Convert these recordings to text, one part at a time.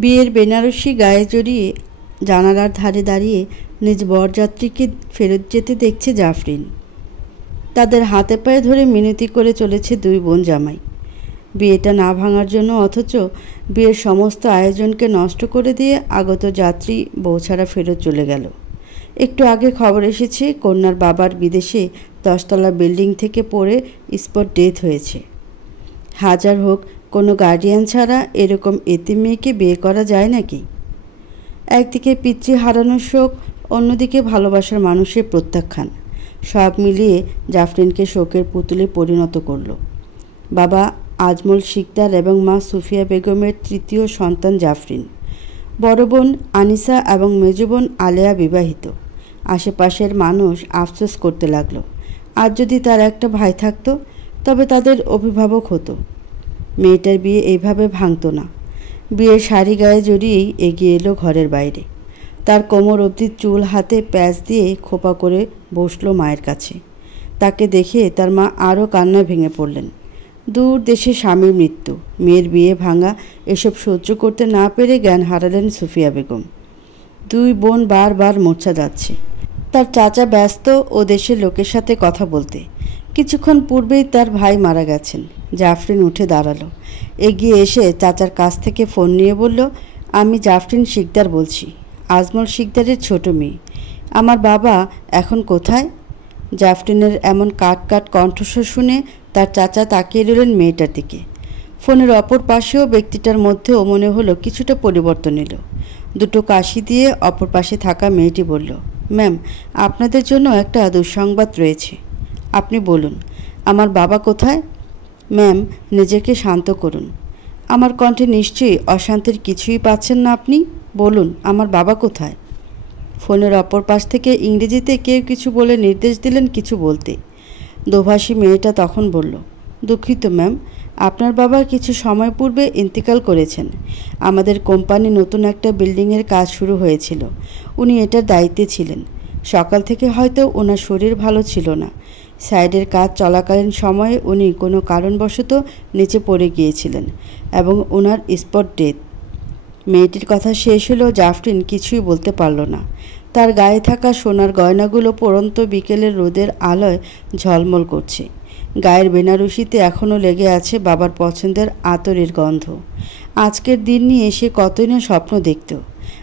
বিয়ের বেনারসি গায়ে জড়িয়ে জানালার ধারে দাঁড়িয়ে নিজ বরযাত্রীকে ফেরত যেতে দেখছে জাফরিন। তাদের হাতে পায়ে ধরে মিনতি করে চলেছে দুই বোন জামাই, বিয়েটা না ভাঙার জন্য, অথচ বিয়ের সমস্ত আয়োজনকে নষ্ট করে দিয়ে আগত যাত্রী বউ ছাড়া ফেরত চলে গেল। একটু আগে খবর এসেছে কন্যার বাবার বিদেশে 10তলা বিল্ডিং থেকে পড়ে স্পট ডেথ হয়েছে। হাজার হোক কোনো গার্ডিয়ান ছাড়া এরকম এতিম মেয়েকে বিয়ে করা যায় নাকি? একদিকে পিতৃ হারানোর শোক, অন্যদিকে ভালোবাসার মানুষের প্রত্যাখ্যান, সব মিলিয়ে জাফরিনকে শোকের পুতুলে পরিণত করল। বাবা আজমল শিকদার এবং মা সুফিয়া বেগমের তৃতীয় সন্তান জাফরিন। বড় বোন আনিসা এবং মেজ বোন আলেয়া বিবাহিত। আশেপাশের মানুষ আফসোস করতে লাগলো, আজ যদি তার একটা ভাই থাকতো তবে তাদের অভিভাবক হতো। মেয়েটার বিয়ে এইভাবে ভাঙতো না। বিয়ের শাড়ি গায়ে জড়িয়েই এগিয়ে এলো ঘরের বাইরে। তার কোমর অবধি চুল হাতে প্যাঁচ দিয়ে খোপা করে বসলো মায়ের কাছে। তাকে দেখে তার মা আরও কান্নায় ভেঙে পড়লেন। দূর দেশে স্বামীর মৃত্যু, মেয়ের বিয়ে ভাঙা, এসব সহ্য করতে না পেরে জ্ঞান হারালেন সুফিয়া বেগম। দুই বোন বারবার মূর্ছা যাচ্ছে। তার চাচা ব্যস্ত ও দেশের লোকের সাথে কথা বলতে। কিছুক্ষণ পূর্বেই তার ভাই মারা গেছেন। জাফরিন উঠে দাঁড়ালো, এগিয়ে এসে চাচার কাছ থেকে ফোন নিয়ে বলল, আমি জাফরিন শিকদার বলছি, আজমল শিকদারের ছোট মেয়ে। আমার বাবা এখন কোথায়? জাফরিনের এমন কাট কাট কণ্ঠস্বর শুনে তার চাচা তাকিয়ে রইলেন মেয়েটার দিকে। ফোনের অপর পাশেও ব্যক্তিটার মধ্যেও মনে হলো কিছুটা পরিবর্তন এলো। দুটো কাশি দিয়ে অপর পাশে থাকা মেয়েটি বলল, ম্যাম, আপনাদের জন্য একটা দুঃসংবাদ রয়েছে। আপনি বলুন, আমার বাবা কোথায়? ম্যাম, নিজেকে শান্ত করুন। আমার কণ্ঠে নিশ্চয়ই অশান্তির কিছুই পাচ্ছেন না আপনি। বলুন, আমার বাবা কোথায়? ফোনের অপর পাশ থেকে ইংরেজিতে কেউ কিছু বলে নির্দেশ দিলেন কিছু বলতে। দোভাষী মেয়েটা তখন বলল, দুঃখিত ম্যাম, আপনার বাবা কিছু সময় পূর্বে ইন্তেকাল করেছেন। আমাদের কোম্পানি নতুন একটা বিল্ডিংয়ের কাজ শুরু হয়েছিল, উনি এটার দায়িত্বে ছিলেন। সকাল থেকে হয়তো ওনার শরীর ভালো ছিল না। সাইডের কাজ চলাকালীন সময়ে উনি কোনো কারণবশত নিচে পড়ে গিয়েছিলেন এবং ওনার স্পট ডেথ। মেয়েটির কথা শেষ হলেও জাফরিন কিছুই বলতে পারল না। তার গায়ে থাকা সোনার গয়নাগুলো পড়ন্ত বিকেলের রোদের আলোয় ঝলমল করছে। গায়ের বেনারসিতে এখনও লেগে আছে বাবার পছন্দের আতরের গন্ধ। আজকের দিন নিয়ে সে কতই না স্বপ্ন দেখত।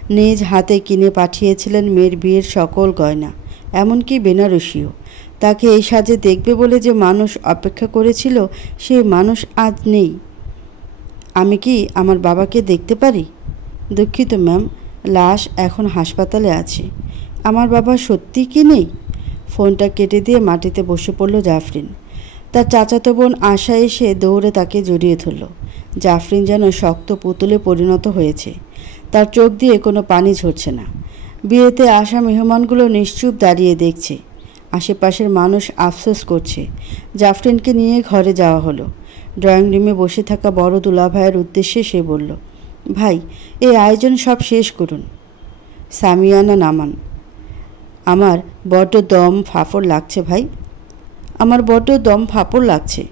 নিজ হাতে কিনে পাঠিয়েছিলেন মেয়ের বিয়ের সকল গয়না, এমনকি বেনারসিও। তাকে এই সাজে দেখবে বলে যে মানুষ অপেক্ষা করেছিল, সেই মানুষ আজ নেই। আমি কি আমার বাবাকে দেখতে পারি? দুঃখিত ম্যাম, লাশ এখন হাসপাতালে আছে। আমার বাবা সত্যিই কি নেই? ফোনটা কেটে দিয়ে মাটিতে বসে পড়ল জাফরিন। তার চাচাতো বোন আশা এসে দৌড়ে তাকে জড়িয়ে ধরল। জাফরিন যেন শক্ত পুতুলে পরিণত হয়েছে। তার চোখ দিয়ে কোনো পানি ঝরছে না। বিয়েতে আসা মেহমানগুলো নিশ্চুপ দাঁড়িয়ে দেখছে। আশেপাশের মানুষ আফসোস করছে। জাফরিনকে নিয়ে ঘরে যাওয়া হলো। ড্রয়িং রুমে বসে থাকা বড় দুলাভাইয়ের উদ্দেশ্যে সে বলল, ভাই, এই আয়োজন সব শেষ করুন। সামিয়ানা নামান। আমার বড্ড দম ফাঁপড় লাগছে ভাই, আমার বড্ড দম ফাঁপড় লাগছে।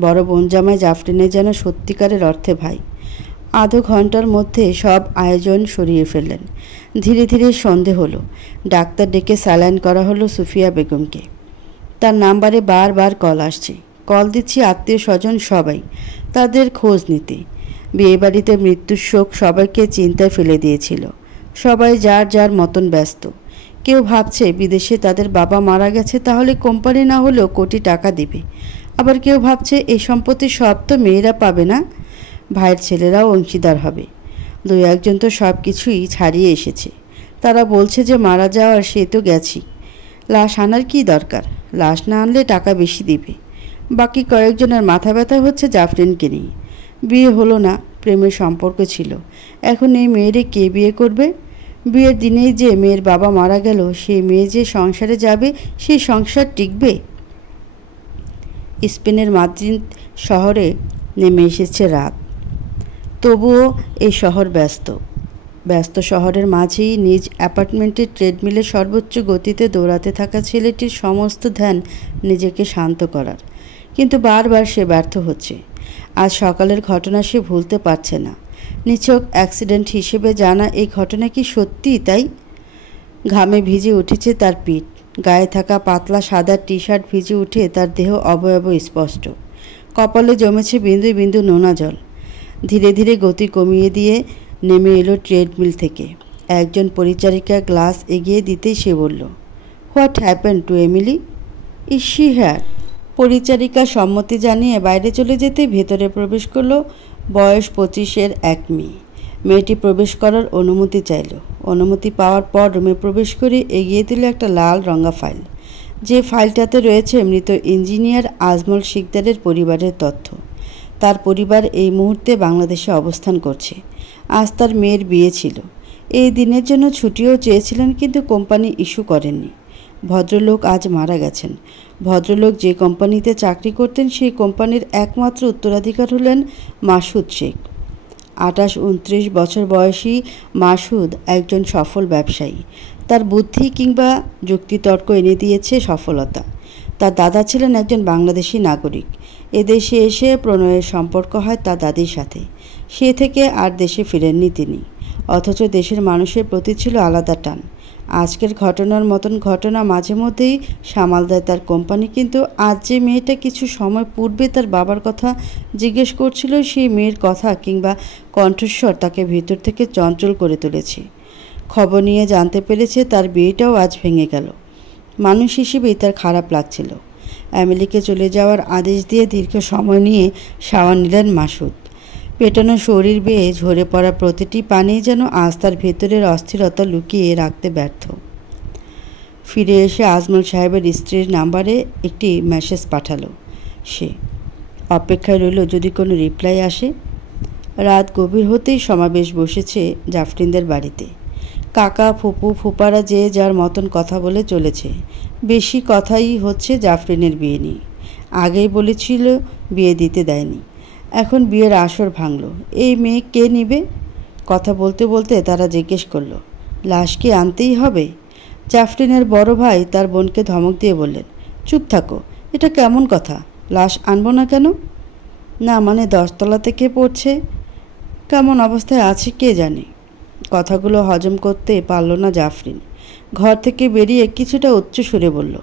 বড় বোন জামাই জাফরিনের যেন সত্যিকারের অর্থে ভাই। আধো ঘন্টার মধ্যে সব আয়োজন সরিয়ে ফেললেন। ধীরে ধীরে সন্ধে হলো। ডাক্তার ডেকে স্যালাইন করা হলো সুফিয়া বেগমকে। তার নাম্বারে বারবার কল আসছে। কল দিচ্ছি আত্মীয় স্বজন সবাই, তাদের খোঁজ নিতে। বিয়েবাড়িতে মৃত্যুর শোক সবাইকে চিন্তায় ফেলে দিয়েছিল। সবাই যার যার মতন ব্যস্ত। কেউ ভাবছে বিদেশে তাদের বাবা মারা গেছে, তাহলে কোম্পানি না হলেও কোটি টাকা দেবে। আবার কেউ ভাবছে এই সম্পত্তি সব তো মেয়েরা পাবে না, ভাইয়ের ছেলেরাও অংশীদার হবে। দুই একজন তো সব কিছুই ছাড়িয়ে এসেছে। তারা বলছে যে মারা যাওয়ার সে তো গেছি, লাশ আনার কী দরকার, লাশ না আনলে টাকা বেশি দিবে। বাকি কয়েকজনের মাথা ব্যথা হচ্ছে জাফরিনকে নিয়ে। বিয়ে হলো না, প্রেমের সম্পর্ক ছিল, এখন এই মেয়েরে কে বিয়ে করবে? বিয়ের দিনেই যে মেয়ের বাবা মারা গেল, সেই মেয়ে যে সংসারে যাবে, সেই সংসার টিকবে? স্পেনের মাদ্রিদ শহরে নেমে এসেছে রাত। তবুও এই শহর ব্যস্ত শহরের মাঝেই নিজ অ্যাপার্টমেন্টের ট্রেডমিলে সর্বোচ্চ গতিতে দৌড়াতে থাকা ছেলেটির সমস্ত ধ্যান নিজেকে শান্ত করার। কিন্তু বারবার সে ব্যর্থ হচ্ছে। আজ সকালের ঘটনা সে ভুলতে পারছে না। নিছক অ্যাক্সিডেন্ট হিসেবে জানা এই ঘটনা কি সত্যি? তাই ঘামে ভিজে উঠেছে তার পিঠ, গায়ে থাকা পাতলা সাদা টি শার্ট ভিজে উঠে তার দেহ অবয়ব স্পষ্ট। কপালে জমেছে বিন্দু বিন্দু নোনা জল। ধীরে ধীরে গতি কমিয়ে দিয়ে নেমে এলো ট্রেডমিল থেকে। একজন পরিচারিকা গ্লাস এগিয়ে দিতেই সে বলল, what happen to Emily? Is she here? পরিচারিকা সম্মতি জানিয়ে বাইরে চলে যেতে ভেতরে প্রবেশ করল বয়স 25-এর এক মেয়ে। মেয়েটি প্রবেশ করার অনুমতি চাইল। অনুমতি পাওয়ার পর রুমে প্রবেশ করে এগিয়ে দিল একটা লাল রঙা ফাইল। যে ফাইলটাতে রয়েছে মৃত ইঞ্জিনিয়ার আজমল শিকদারের পরিবারের তথ্য। তার পরিবার এই মুহূর্তে বাংলাদেশে অবস্থান করছে। আজ তার মেয়ের বিয়ে ছিল। এই দিনের জন্য ছুটিও চেয়েছিলেন, কিন্তু কোম্পানি ইস্যু করেননি। ভদ্রলোক আজ মারা গেছেন। ভদ্রলোক যে কোম্পানিতে চাকরি করতেন সেই কোম্পানির একমাত্র উত্তরাধিকার হলেন মাসুদ শেখ। 28-29 বছর বয়সী মাসুদ একজন সফল ব্যবসায়ী। তার বুদ্ধি কিংবা যুক্তিতর্ক এনে দিয়েছে সফলতা। তার দাদা ছিলেন একজন বাংলাদেশি নাগরিক। এদেশে এসে প্রণয়ের সম্পর্ক হয় তার দাদির সাথে। সে থেকে আর দেশে ফিরেননি তিনি। অথচ দেশের মানুষের প্রতি ছিল আলাদা টান। আজকের ঘটনার মতন ঘটনা মাঝে মধ্যেই সামাল দেয় তার কোম্পানি। কিন্তু আজ যে মেয়েটা কিছু সময় পূর্বে তার বাবার কথা জিজ্ঞেস করছিল, সেই মেয়ের কথা কিংবা কণ্ঠস্বর তাকে ভিতর থেকে চঞ্চল করে তুলেছে। খবর নিয়ে জানতে পেরেছে তার বিয়েটাও আজ ভেঙে গেল। মানুষ হিসেবেই তার খারাপ লাগছিল। এমিলিকে চলে যাওয়ার আদেশ দিয়ে দীর্ঘ সময় নিয়ে শাওয়ার নিলেন মাসুদ। পেটানো শরীর বেয়ে ঝরে পড়া প্রতিটি পানি যেন আজ তার ভেতরের অস্থিরতা লুকিয়ে রাখতে ব্যর্থ। ফিরে এসে আজমল সাহেবের স্ত্রীর নাম্বারে একটি মেসেজ পাঠালো সে। অপেক্ষায় রইল যদি কোনো রিপ্লাই আসে। রাত গভীর হতেই সমাবেশ বসেছে জাফরিনদের বাড়িতে। কাকা ফুপু ফুপারা যে যার মতন কথা বলে চলেছে। বেশি কথাই হচ্ছে জাফরিনের বিয়ে নিয়ে। আগেই বলেছিল বিয়ে দিতে দেয়নি, এখন বিয়ের আসর ভাঙল। এই মেয়ে কে নিবে? কথা বলতে বলতে তারা জিজ্ঞেস করল, লাশ কি আনতেই হবে? জাফরিনের বড় ভাই তার বোনকে ধমক দিয়ে বললেন, চুপ থাকো, এটা কেমন কথা? লাশ আনবো না কেন? না মানে 10 তলা থেকে পড়ছে, কেমন অবস্থায় আছে কে জানে। কথাগুলো হজম করতে পারল না জাফরিন। ঘর থেকে বেরিয়ে কিছুটা উচ্চ সুরে বলল,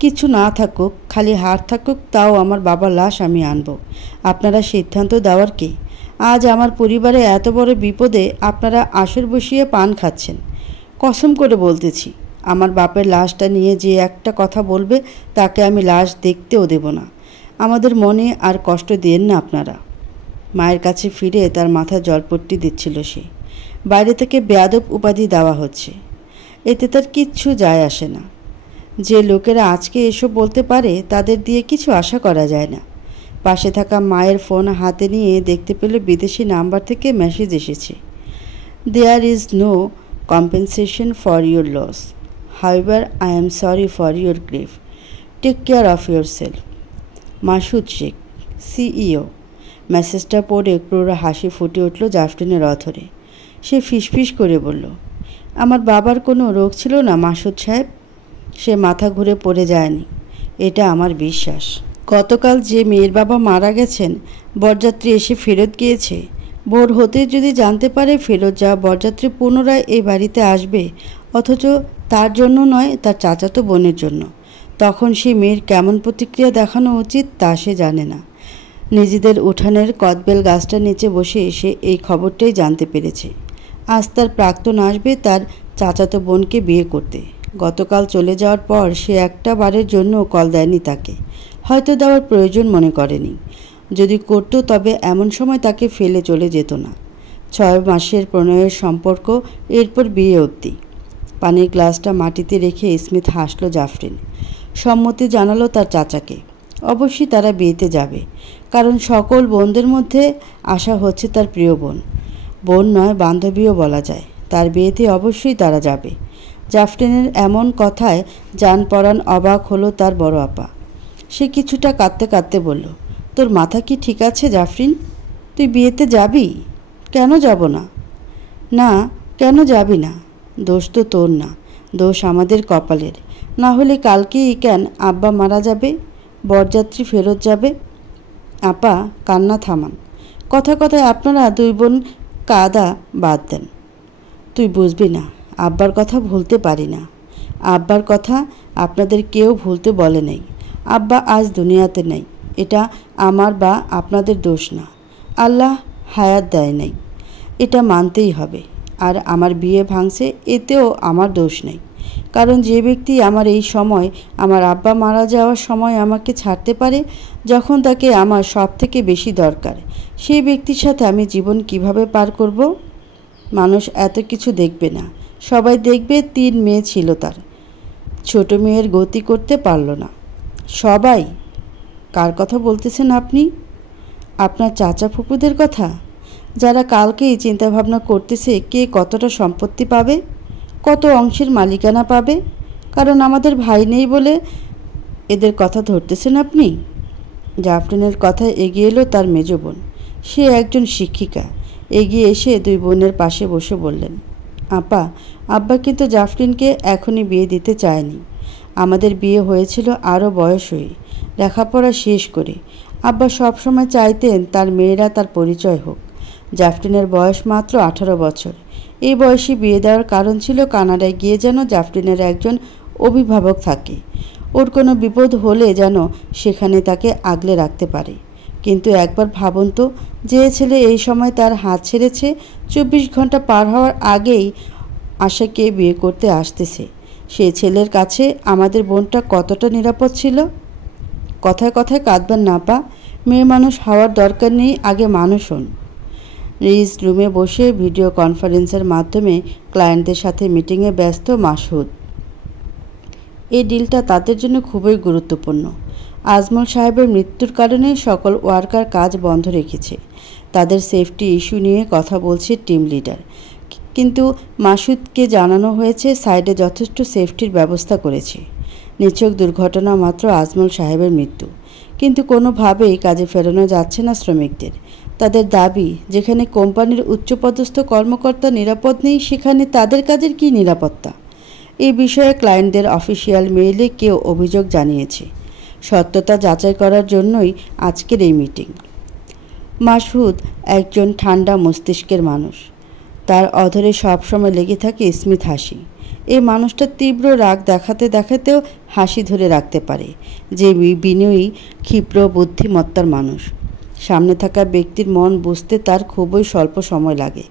কিছু না থাকুক, খালি হাড় থাকুক, তাও আমার বাবার লাশ আমি আনব। আপনারা সিদ্ধান্ত দেওয়ার কি? আজ আমার পরিবারে এত বড় বিপদে আপনারা আসর বসিয়ে পান খাচ্ছেন। কসম করে বলতেছি, আমার বাপের লাশটা নিয়ে যে একটা কথা বলবে তাকে আমি লাশ দেখতেও দেব না। আমাদের মনে আর কষ্ট দিয়েন না আপনারা। মায়ের কাছে ফিরে তার মাথায় জলপট্টি দিচ্ছিল সে। বাইরে থেকে বেয়াদব উপাধি দেওয়া হচ্ছে, এতে তার কিচ্ছু যায় আসে না। যে লোকেরা আজকে এসব বলতে পারে তাদের দিয়ে কিছু আশা করা যায় না। পাশে থাকা মায়ের ফোন হাতে নিয়ে দেখতে পেল বিদেশি নাম্বার থেকে মেসেজ এসেছে, there is no compensation for your loss, however I am sorry for your grief, take care of your self, Masud Sheikh, CEO. মেসেজটা পড়ে ক্রোড় হাসি ফুটে উঠল জাফরিনের অধরে। সে ফিসফিস করে বলল, আমার বাবার কোনো রোগ ছিল না মাসুদ সাহেব। সে মাথা ঘুরে পড়ে যায়নি, এটা আমার বিশ্বাস। গতকাল যে মেয়ের বাবা মারা গেছেন, বরযাত্রী এসে ফেরত গিয়েছে। ভোর হতে যদি জানতে পারে ফেরত যাওয়া বরযাত্রী পুনরায় এই বাড়িতে আসবে, অথচ তার জন্য নয়, তার চাচাতো বোনের জন্য, তখন সে মেয়ের কেমন প্রতিক্রিয়া দেখানো উচিত তা সে জানে না। নিজেদের উঠানের কদবেল গাছটার নিচে বসে সে এই খবরটাই জানতে পেরেছে। আজ তার প্রাক্তন আসবে তার চাচাতো বোনকে বিয়ে করতে। গতকাল চলে যাওয়ার পর সে একটা বারের জন্য কল দেয়নি তাকে, হয়তো দেওয়ার প্রয়োজন মনে করেনি। যদি করত তবে এমন সময় তাকে ফেলে চলে যেত না। 6 মাসের প্রণয়ের সম্পর্ক, এরপর বিয়ে অবধি। পানির গ্লাসটা মাটিতে রেখে স্মিথ হাসল জাফরিন। সম্মতি জানালো তার চাচাকে। অবশ্যই তারা বিয়েতে যাবে, কারণ সকল বোনদের মধ্যে আশা হচ্ছে তার প্রিয় বোন। বোন নয়, বান্ধবীও বলা যায়। তার বিয়েতে অবশ্যই তারা যাবে। জাফরিনের এমন কথায় জান পরাণ অবাক হলো তার বড় আপা। সে কিছুটা কাঁদতে কাঁদতে বলল, তোর মাথা কি ঠিক আছে জাফরিন? তুই বিয়েতে যাবি? কেন যাব না? না, কেন যাবি না? দোষ তো তোর না, দোষ আমাদের কপালের। না হলে কালকেই কেন আব্বা মারা যাবে, বরযাত্রী ফেরত যাবে। আপা কান্না থামান। কথা কথায় আপনারা 2 বোন কাঁদা বাদ দেন। তুই বুঝবি না, আব্বার কথা ভুলতে পারি না। আব্বার কথা আপনাদের কেউ ভুলতে বলে নেই। আব্বা আজ দুনিয়াতে নেই, এটা আমার বা আপনাদের দোষ না। আল্লাহ হায়াত দেয় নাই, এটা মানতেই হবে। আর আমার বিয়ে ভাঙছে, এতেও আমার দোষ নেই। কারণ যে ব্যক্তি আমার এই সময়, আমার আব্বা মারা যাওয়ার সময় আমাকে ছাড়তে পারে, যখন তাকে আমার সব থেকে বেশি দরকার, সেই ব্যক্তির সাথে আমি জীবন কিভাবে পার করব? মানুষ এত কিছু দেখবে না, সবাই দেখবে 3 মেয়ে ছিল তার, ছোট মেয়ের গতি করতে পারল না। সবাই? কার কথা বলতেছেন আপনি? আপনার চাচা ফুপুদের কথা, যারা কালকেই চিন্তাভাবনা করতেছে কে কতটা সম্পত্তি পাবে, কত অংশের মালিকানা পাবে। কারণ আমাদের ভাই নেই বলে এদের কথা ধরতেছেন আপনি? জাফরিনের কথায় এগিয়ে এলো তার মেজ বোন। সে একজন শিক্ষিকা। এগিয়ে এসে 2 বোনের পাশে বসে বললেন, আপা, আব্বা কিন্তু জাফরিনকে এখনই বিয়ে দিতে চায়নি। আমাদের বিয়ে হয়েছিল আরও বয়স হয়ে, লেখাপড়া শেষ করে। আব্বা সবসময় চাইতেন তার মেয়েরা তার পরিচয় হোক। জাফরিনের বয়স মাত্র 18 বছর। এই বয়সে বিয়ে দেওয়ার কারণ ছিল কানাডায় গিয়ে যেন জাফরিনের একজন অভিভাবক থাকে, ওর কোনো বিপদ হলে যেন সেখানে তাকে আগলে রাখতে পারে। কিন্তু একবার ভাবুন তো, যে ছেলে এই সময় তার হাত ছেড়েছে, 24 ঘন্টা পার হওয়ার আগেই আশাকে বিয়ে করতে আসতেছে, সেই ছেলের কাছে আমাদের বোনটা কতটা নিরাপদ ছিল? কথায় কথায় কাঁদবেন না পা, মেয়ে মানুষ হওয়ার দরকার নেই, আগে মানুষ হন। রিজ রুমে বসে ভিডিও কনফারেন্সের মাধ্যমে ক্লায়েন্টদের সাথে মিটিংয়ে ব্যস্ত মাসুদ। এই ডিলটা তাদের জন্য খুবই গুরুত্বপূর্ণ। আজমল সাহেবের মৃত্যুর কারণে সকল ওয়ার্কার কাজ বন্ধ রেখেছে। তাদের সেফটি ইস্যু নিয়ে কথা বলছে টিম লিডার। কিন্তু মাসুদকে জানানো হয়েছে সাইডে যথেষ্ট সেফটির ব্যবস্থা করেছে। নিছক দুর্ঘটনা মাত্র আজমল সাহেবের মৃত্যু, কিন্তু কোনোভাবেই কাজে ফেরানো যাচ্ছে না শ্রমিকদের। তাদের দাবি, যেখানে কোম্পানির উচ্চপদস্থ কর্মকর্তা নিরাপদ নেই, সেখানে তাদের কাজের কী নিরাপত্তা? এই বিষয়ে ক্লায়েন্টদের অফিসিয়াল মেইলে কেউ অভিযোগ জানিয়েছে। সত্যতা যাচাই করার জন্যই আজকের এই মিটিং। মাসুদ একজন ঠান্ডা মস্তিষ্কের মানুষ। তার অধরে সবসময় লেগে থাকে স্মিত হাসি। এই মানুষটা তীব্র রাগ দেখাতে দেখাতেও হাসি ধরে রাখতে পারে, যে বিনয়ী ক্ষিপ্র বুদ্ধিমত্তার মানুষ। সামনে থাকা ব্যক্তির মন বুঝতে তার খুবই স্বল্প সময় লাগে।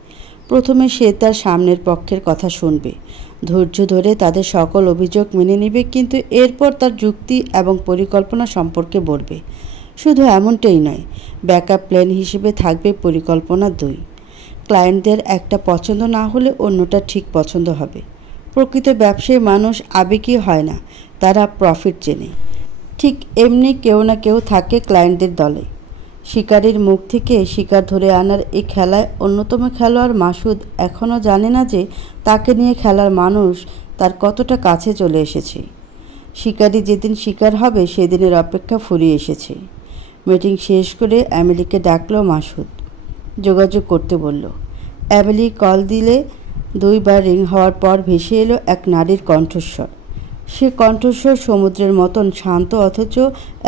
প্রথমে সে তার সামনের পক্ষের কথা শুনবে, ধৈর্য ধরে তাদের সকল অভিযোগ মেনে নেবে, কিন্তু এরপর তার যুক্তি এবং পরিকল্পনা সম্পর্কে বলবে। শুধু এমনটাই নয়, ব্যাকআপ প্ল্যান হিসেবে থাকবে পরিকল্পনা 2। ক্লায়েন্টদের একটা পছন্দ না হলে অন্যটা ঠিক পছন্দ হবে। প্রকৃত ব্যবসায়ী মানুষ আবেগী হয় না, তারা প্রফিট চেনে। ঠিক এমনি কেউ না কেউ থাকে ক্লায়েন্টদের দলে। শিকারীর মুখ থেকে শিকার ধরে আনার এই খেলায় অন্যতম খেলোয়াড় মাসুদ এখনও জানে না যে তাকে নিয়ে খেলার মানুষ তার কতটা কাছে চলে এসেছে। শিকারী যেদিন শিকার হবে সেদিনের অপেক্ষা ফুরিয়ে এসেছে। মিটিং শেষ করে অ্যামেলিকে ডাকল মাসুদ। যোগাযোগ করতে বলল। অ্যামেলি কল দিলে 2 বার রিং হওয়ার পর ভেসে এলো এক নারীর কণ্ঠস্বর। সে কণ্ঠস্বর সমুদ্রের মতন শান্ত, অথচ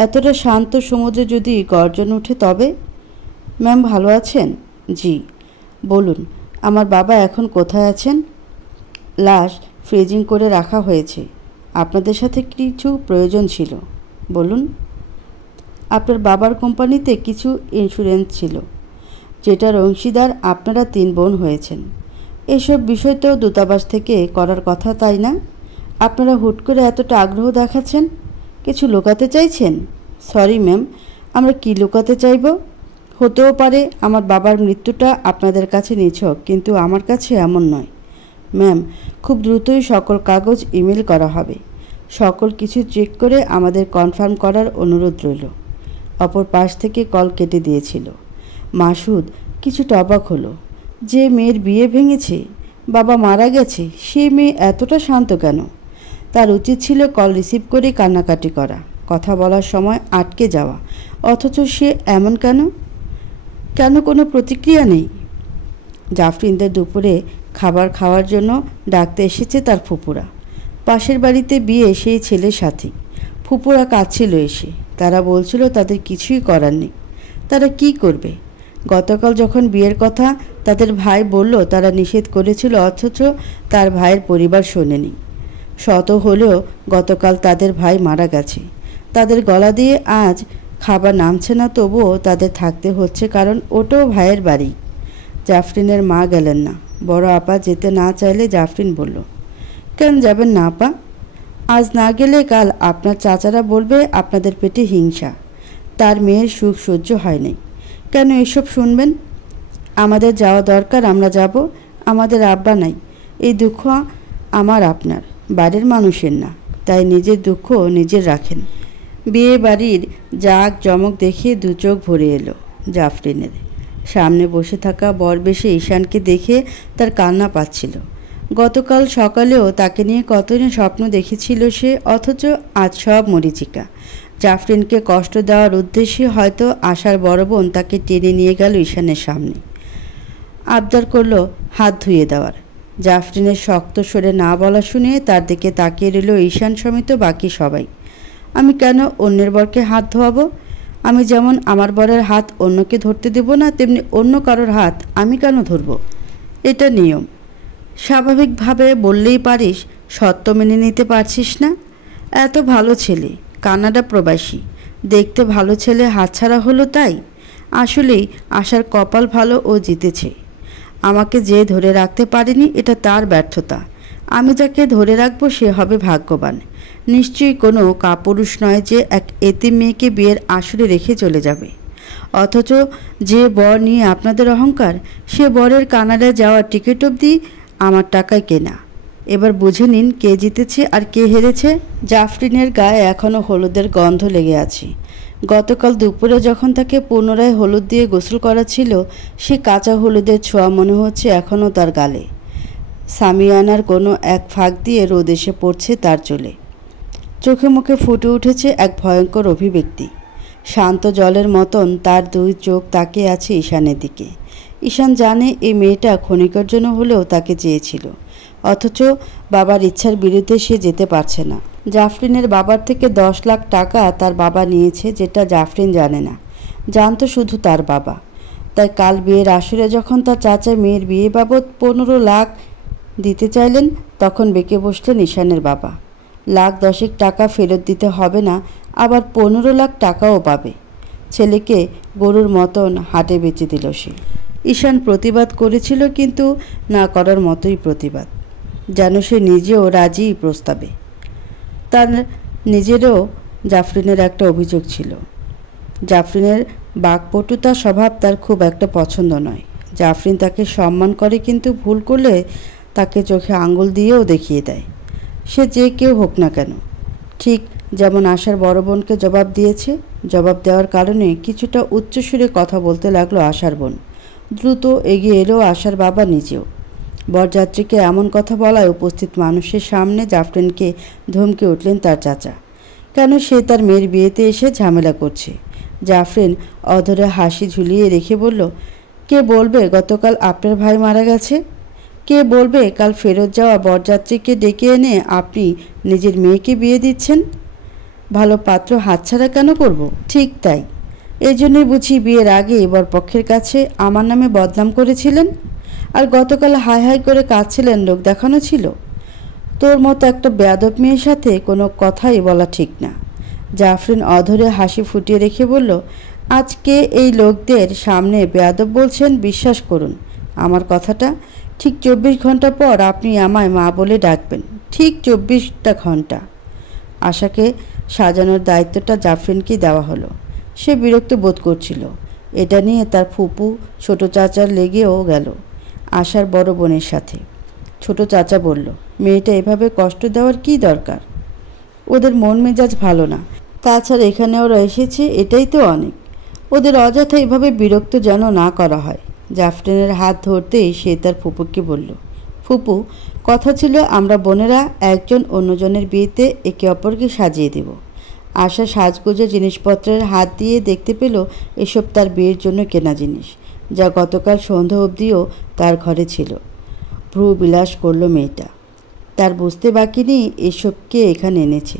এতটা শান্ত সমুদ্রে যদি গর্জন ওঠে তবে। ম্যাম ভালো আছেন? জি। বলুন, আমার বাবা এখন কোথায় আছেন? লাশ ফ্রিজিং করে রাখা হয়েছে। আপনাদের সাথে কিছু প্রয়োজন ছিল। বলুন। আপনার বাবার কোম্পানিতে কিছু ইন্স্যুরেন্স ছিল, যেটার অংশীদার আপনারা 3 বোন হয়েছেন। এসব বিষয় তো দূতাবাস থেকে করার কথা, তাই না? আপনারা হুট করে এতটা আগ্রহ দেখাচ্ছেন, কিছু লুকাতে চাইছেন? সরি ম্যাম, আমরা কি লুকাতে চাইব? হতেও পারে আমার বাবার মৃত্যুটা আপনাদের কাছে নিছক, কিন্তু আমার কাছে এমন নয়। ম্যাম, খুব দ্রুতই সকল কাগজ ইমেল করা হবে। সকল কিছু চেক করে আমাদের কনফার্ম করার অনুরোধ রইল। অপর পাশ থেকে কল কেটে দিয়েছিল। মাসুদ কিছুটা অবাক হলো। যে মেয়ের বিয়ে ভেঙেছে, বাবা মারা গেছে, সে মেয়ে এতটা শান্ত কেন? তার উচিত ছিল কল রিসিভ করে কান্নাকাটি করা, কথা বলার সময় আটকে যাওয়া, অথচ সে এমন কেন? কেন কোনো প্রতিক্রিয়া নেই? জাফরিনদের দুপুরে খাবার খাওয়ার জন্য ডাকতে এসেছে তার ফুপুরা। পাশের বাড়িতে বিয়ে সেই ছেলের সাথে। ফুপুরা কাঁদছিল এসে। তারা বলছিল তাদের কিছুই করার নেই। তারা কি করবে? গতকাল যখন বিয়ের কথা তাদের ভাই বলল তারা নিষেধ করেছিল, অথচ তার ভাইয়ের পরিবার শোনেনি। শত হলেও গতকাল তাদের ভাই মারা গেছে। তাদের গলা দিয়ে আজ খাবার নামছে না, তবুও তাদের থাকতে হচ্ছে, কারণ ওটাও ভাইয়ের বাড়ি। জাফরিনের মা গেলেন না। বড় আপা যেতে না চাইলে জাফরিন বলল, কেন যাবেন না আপা? আজ না গেলে কাল আপনার চাচারা বলবে আপনাদের পেটে হিংসা, তার মেয়ের সুখ সহ্য হয়নি। কেন এসব শুনবেন? আমাদের যাওয়া দরকার, আমরা যাব। আমাদের আব্বা নাই, এই দুঃখ আমার আপনার, বাড়ির মানুষের না, তাই নিজের দুঃখ নিজের রাখেন। বিয়ে বাড়ির জাঁক জমক দেখে দু চোখ ভরে এলো জাফরিনের। সামনে বসে থাকা বরবেশে ঈশানকে দেখে তার কান্না পাচ্ছিল। গতকাল সকালেও তাকে নিয়ে কতই না স্বপ্ন দেখেছিল সে, অথচ আজ সব মরীচিকা। জাফরিনকে কষ্ট দেওয়ার উদ্দেশ্যে হয়তো আশার বড় বোন তাকে টেনে নিয়ে গেল ঈশানের সামনে। আবদার করল হাত ধুয়ে দেওয়ার। জাফরিনের শক্ত সরে না বলা শুনে তার দিকে তাকিয়ে রইল ঈশান সমেত বাকি সবাই। আমি কেন অন্যের বরকে হাত ধোয়াবো? আমি যেমন আমার বরের হাত অন্যকে ধরতে দেব না, তেমনি অন্য কারোর হাত আমি কেন ধরব? এটা নিয়ম। স্বাভাবিকভাবে বললেই পারিস, সত্য মেনে নিতে পারছিস না? এত ভালো ছেলে, কানাডা প্রবাসী, দেখতে ভালো ছেলে হাতছাড়া হলো তাই? আসলেই আশার কপাল ভালো, ও জিতেছে। আমাকে যে ধরে রাখতে পারেনি এটা তার ব্যর্থতা। আমি যাকে ধরে রাখবো সে হবে ভাগ্যবান। নিশ্চয়ই কোনো কাপুরুষ নয় যে এক এতিম মেয়েকে বিয়ের আসরে রেখে চলে যাবে। অথচ যে বর নিয়ে আপনাদের অহংকার, সে বরের কানাডায় যাওয়ার টিকিট অবধি আমার টাকায় কেনা। এবার বুঝে নিন কে জিতেছে আর কে হেরেছে। জাফরিনের গায়ে এখনও হলুদের গন্ধ লেগে আছে। গতকাল দুপুরে যখন তাকে পুনরায় হলুদ দিয়ে গোসল করা ছিল, সে কাঁচা হলুদের ছোঁয়া মনে হচ্ছে এখনও তার গালে। সামিয়ানার কোনো এক ফাঁক দিয়ে রোদ এসে পড়ছে তার চুলে। চোখে মুখে ফুটে উঠেছে এক ভয়ঙ্কর অভিব্যক্তি। শান্ত জলের মতন তার দুই চোখ তাকিয়ে আছে ঈশানের দিকে। ঈশান জানে এই মেয়েটা ক্ষণিকের জন্য হলেও তাকে চেয়েছিল, অথচ বাবার ইচ্ছার বিরুদ্ধে সে যেতে পারছে না। জাফরিনের বাবার থেকে 10 লাখ টাকা তার বাবা নিয়েছে, যেটা জাফরিন জানে না, জানতো শুধু তার বাবা। তাই কাল বিয়ের আসরে যখন তার চাচা মেয়ের বিয়ে বাবদ 15 লাখ দিতে চাইলেন, তখন বেঁকে বসলেন ঈশানের বাবা। লাখ 10 টাকা ফেরত দিতে হবে না, আবার 15 লাখ টাকাও পাবে। ছেলেকে গরুর মতন হাটে বেচে দিল সে। ঈশান প্রতিবাদ করেছিল, কিন্তু না করার মতোই প্রতিবাদ, যেন সে নিজেও রাজি প্রস্তাবে। তার নিজেরও জাফরিনের একটা অভিযোগ ছিল। জাফরিনের বাকপটুতা স্বভাব তার খুব একটা পছন্দ নয়। জাফরিন তাকে সম্মান করে, কিন্তু ভুল করলে তাকে চোখে আঙুল দিয়েও দেখিয়ে দেয়, সে যে কেউ হোক না কেন। ঠিক যেমন আশার বড় বোনকে জবাব দিয়েছে। জবাব দেওয়ার কারণে কিছুটা উচ্চস্বরে কথা বলতে লাগলো আশার বোন। দ্রুত এগিয়ে এলো আশার বাবা নিজেও। বরযাত্রীকে এমন কথা বলায় উপস্থিত মানুষের সামনে জাফরিনকে ধমকে উঠলেন তার চাচা। কেন সে তার মেয়ের বিয়েতে এসে ঝামেলা করছে? জাফরিন অধরে হাসি ঝুলিয়ে রেখে বলল, কে বলবে গতকাল আপনার ভাই মারা গেছে? কে বলবে কাল ফেরত যাওয়া বরযাত্রীকে ডেকে এনে আপনি নিজের মেয়েকে বিয়ে দিচ্ছেন? ভালো পাত্র হাতছাড়া কেন করব? ঠিক তাই, এই জন্যই বুঝি বিয়ের আগে বরপক্ষের কাছে আমার নামে বদনাম করেছিলেন, আর গতকাল হাই হাই করে কাঁদছিলেন লোক দেখানো ছিল। তোর মতো একটা বেয়াদব মেয়ের সাথে কোনো কথাই বলা ঠিক না। জাফরিন অধরে হাসি ফুটিয়ে রেখে বলল, আজকে এই লোকদের সামনে বেয়াদব বলছেন? বিশ্বাস করুন আমার কথাটা, ঠিক 24 ঘন্টা পর আপনি আমায় মা বলে ডাকবেন, ঠিক 24টা ঘন্টা। আশাকে সাজানোর দায়িত্বটা জাফরিনকেই দেওয়া হলো। সে বিরক্ত বোধ করছিল। এটা নিয়ে তার ফুপু ছোট চাচার লেগেও গেল আশার বড় বোনের সাথে। ছোট চাচা বলল, মেয়েটা এভাবে কষ্ট দেওয়ার কী দরকার? ওদের মন মেজাজ ভালো না, তাছাড়া এখানে ওরা এসেছে এটাই তো অনেক। ওদের অযথা এভাবে বিরক্ত যেন না করা হয়। জাফরিনের হাত ধরতেই সে তার ফুপুকে বলল, ফুপু, কথা ছিল আমরা বোনেরা একজন অন্যজনের বিয়েতে একে অপরকে সাজিয়ে দেব। আশা সাজগোজের জিনিসপত্রের হাত দিয়ে দেখতে পেল এসব তার বিয়ের জন্য কেনা জিনিস, যা গতকাল সন্ধ্যা অবধিও তার ঘরে ছিল। ভ্রু বিলাস করল মেয়েটা। তার বুঝতে বাকি নেই এসব কে এখানে এনেছে।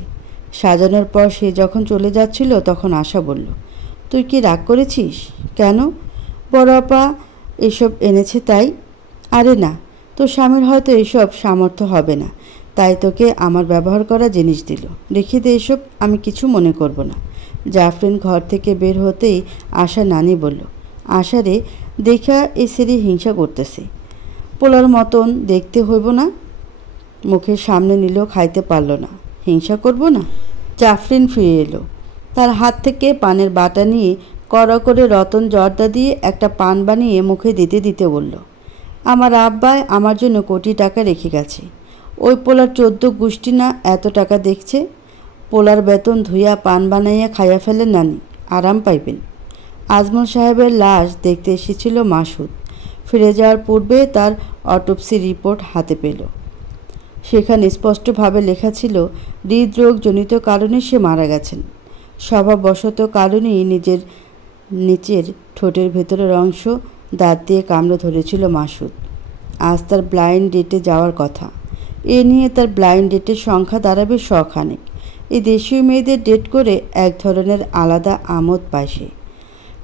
সাজানোর পর সে যখন চলে যাচ্ছিল তখন আশা বলল, তুই কি রাগ করেছিস? কেন? বড় আপা এসব এনেছে তাই? আরে না, তোর স্বামীর হয়তো এসব সামর্থ্য হবে না, তাই তোকে আমার ব্যবহার করা জিনিস দিল। রেখে দে এসব, আমি কিছু মনে করব না। জাফরিন ঘর থেকে বের হতেই আশা নানি বলল, আশারে দেখা এ সেরি হিংসা করতেছে, পোলার মতন দেখতে হইব না? মুখের সামনে নিলেও খাইতে পারল না। হিংসা করব না? জাফরিন ফিরে এলো। তার হাত থেকে পানের বাটা নিয়ে কড়া করে রতন জর্দা দিয়ে একটা পান বানিয়ে মুখে দিতে দিতে বলল, আমার আব্বায় আমার জন্য কোটি টাকা রেখে গেছে। ওই পোলার 14 গোষ্ঠী না এত টাকা দেখছে। পোলার বেতন ধুইয়া পান বানাইয়া খাইয়া ফেলেন নানি, আরাম পাইবেন। আজমল সাহেবের লাশ দেখতে এসেছিল মাসুদ। ফিরে যাওয়ার পূর্বে তার অটোপসি রিপোর্ট হাতে পেল। সেখানে স্পষ্টভাবে লেখা ছিল হৃদরোগজনিত কারণে সে মারা গেছেন। স্বভাববশত কারণেই নিচের ঠোঁটের ভেতরের অংশ দাঁত দিয়ে কামড়ে ধরেছিল মাসুদ। আজ তার ব্লাইন্ড ডেটে যাওয়ার কথা। এ নিয়ে তার ব্লাইন্ড ডেটের সংখ্যা দাঁড়াবে শখানেক। এই দেশীয় মেয়েদের ডেট করে এক ধরনের আলাদা আমোদ পায় সে,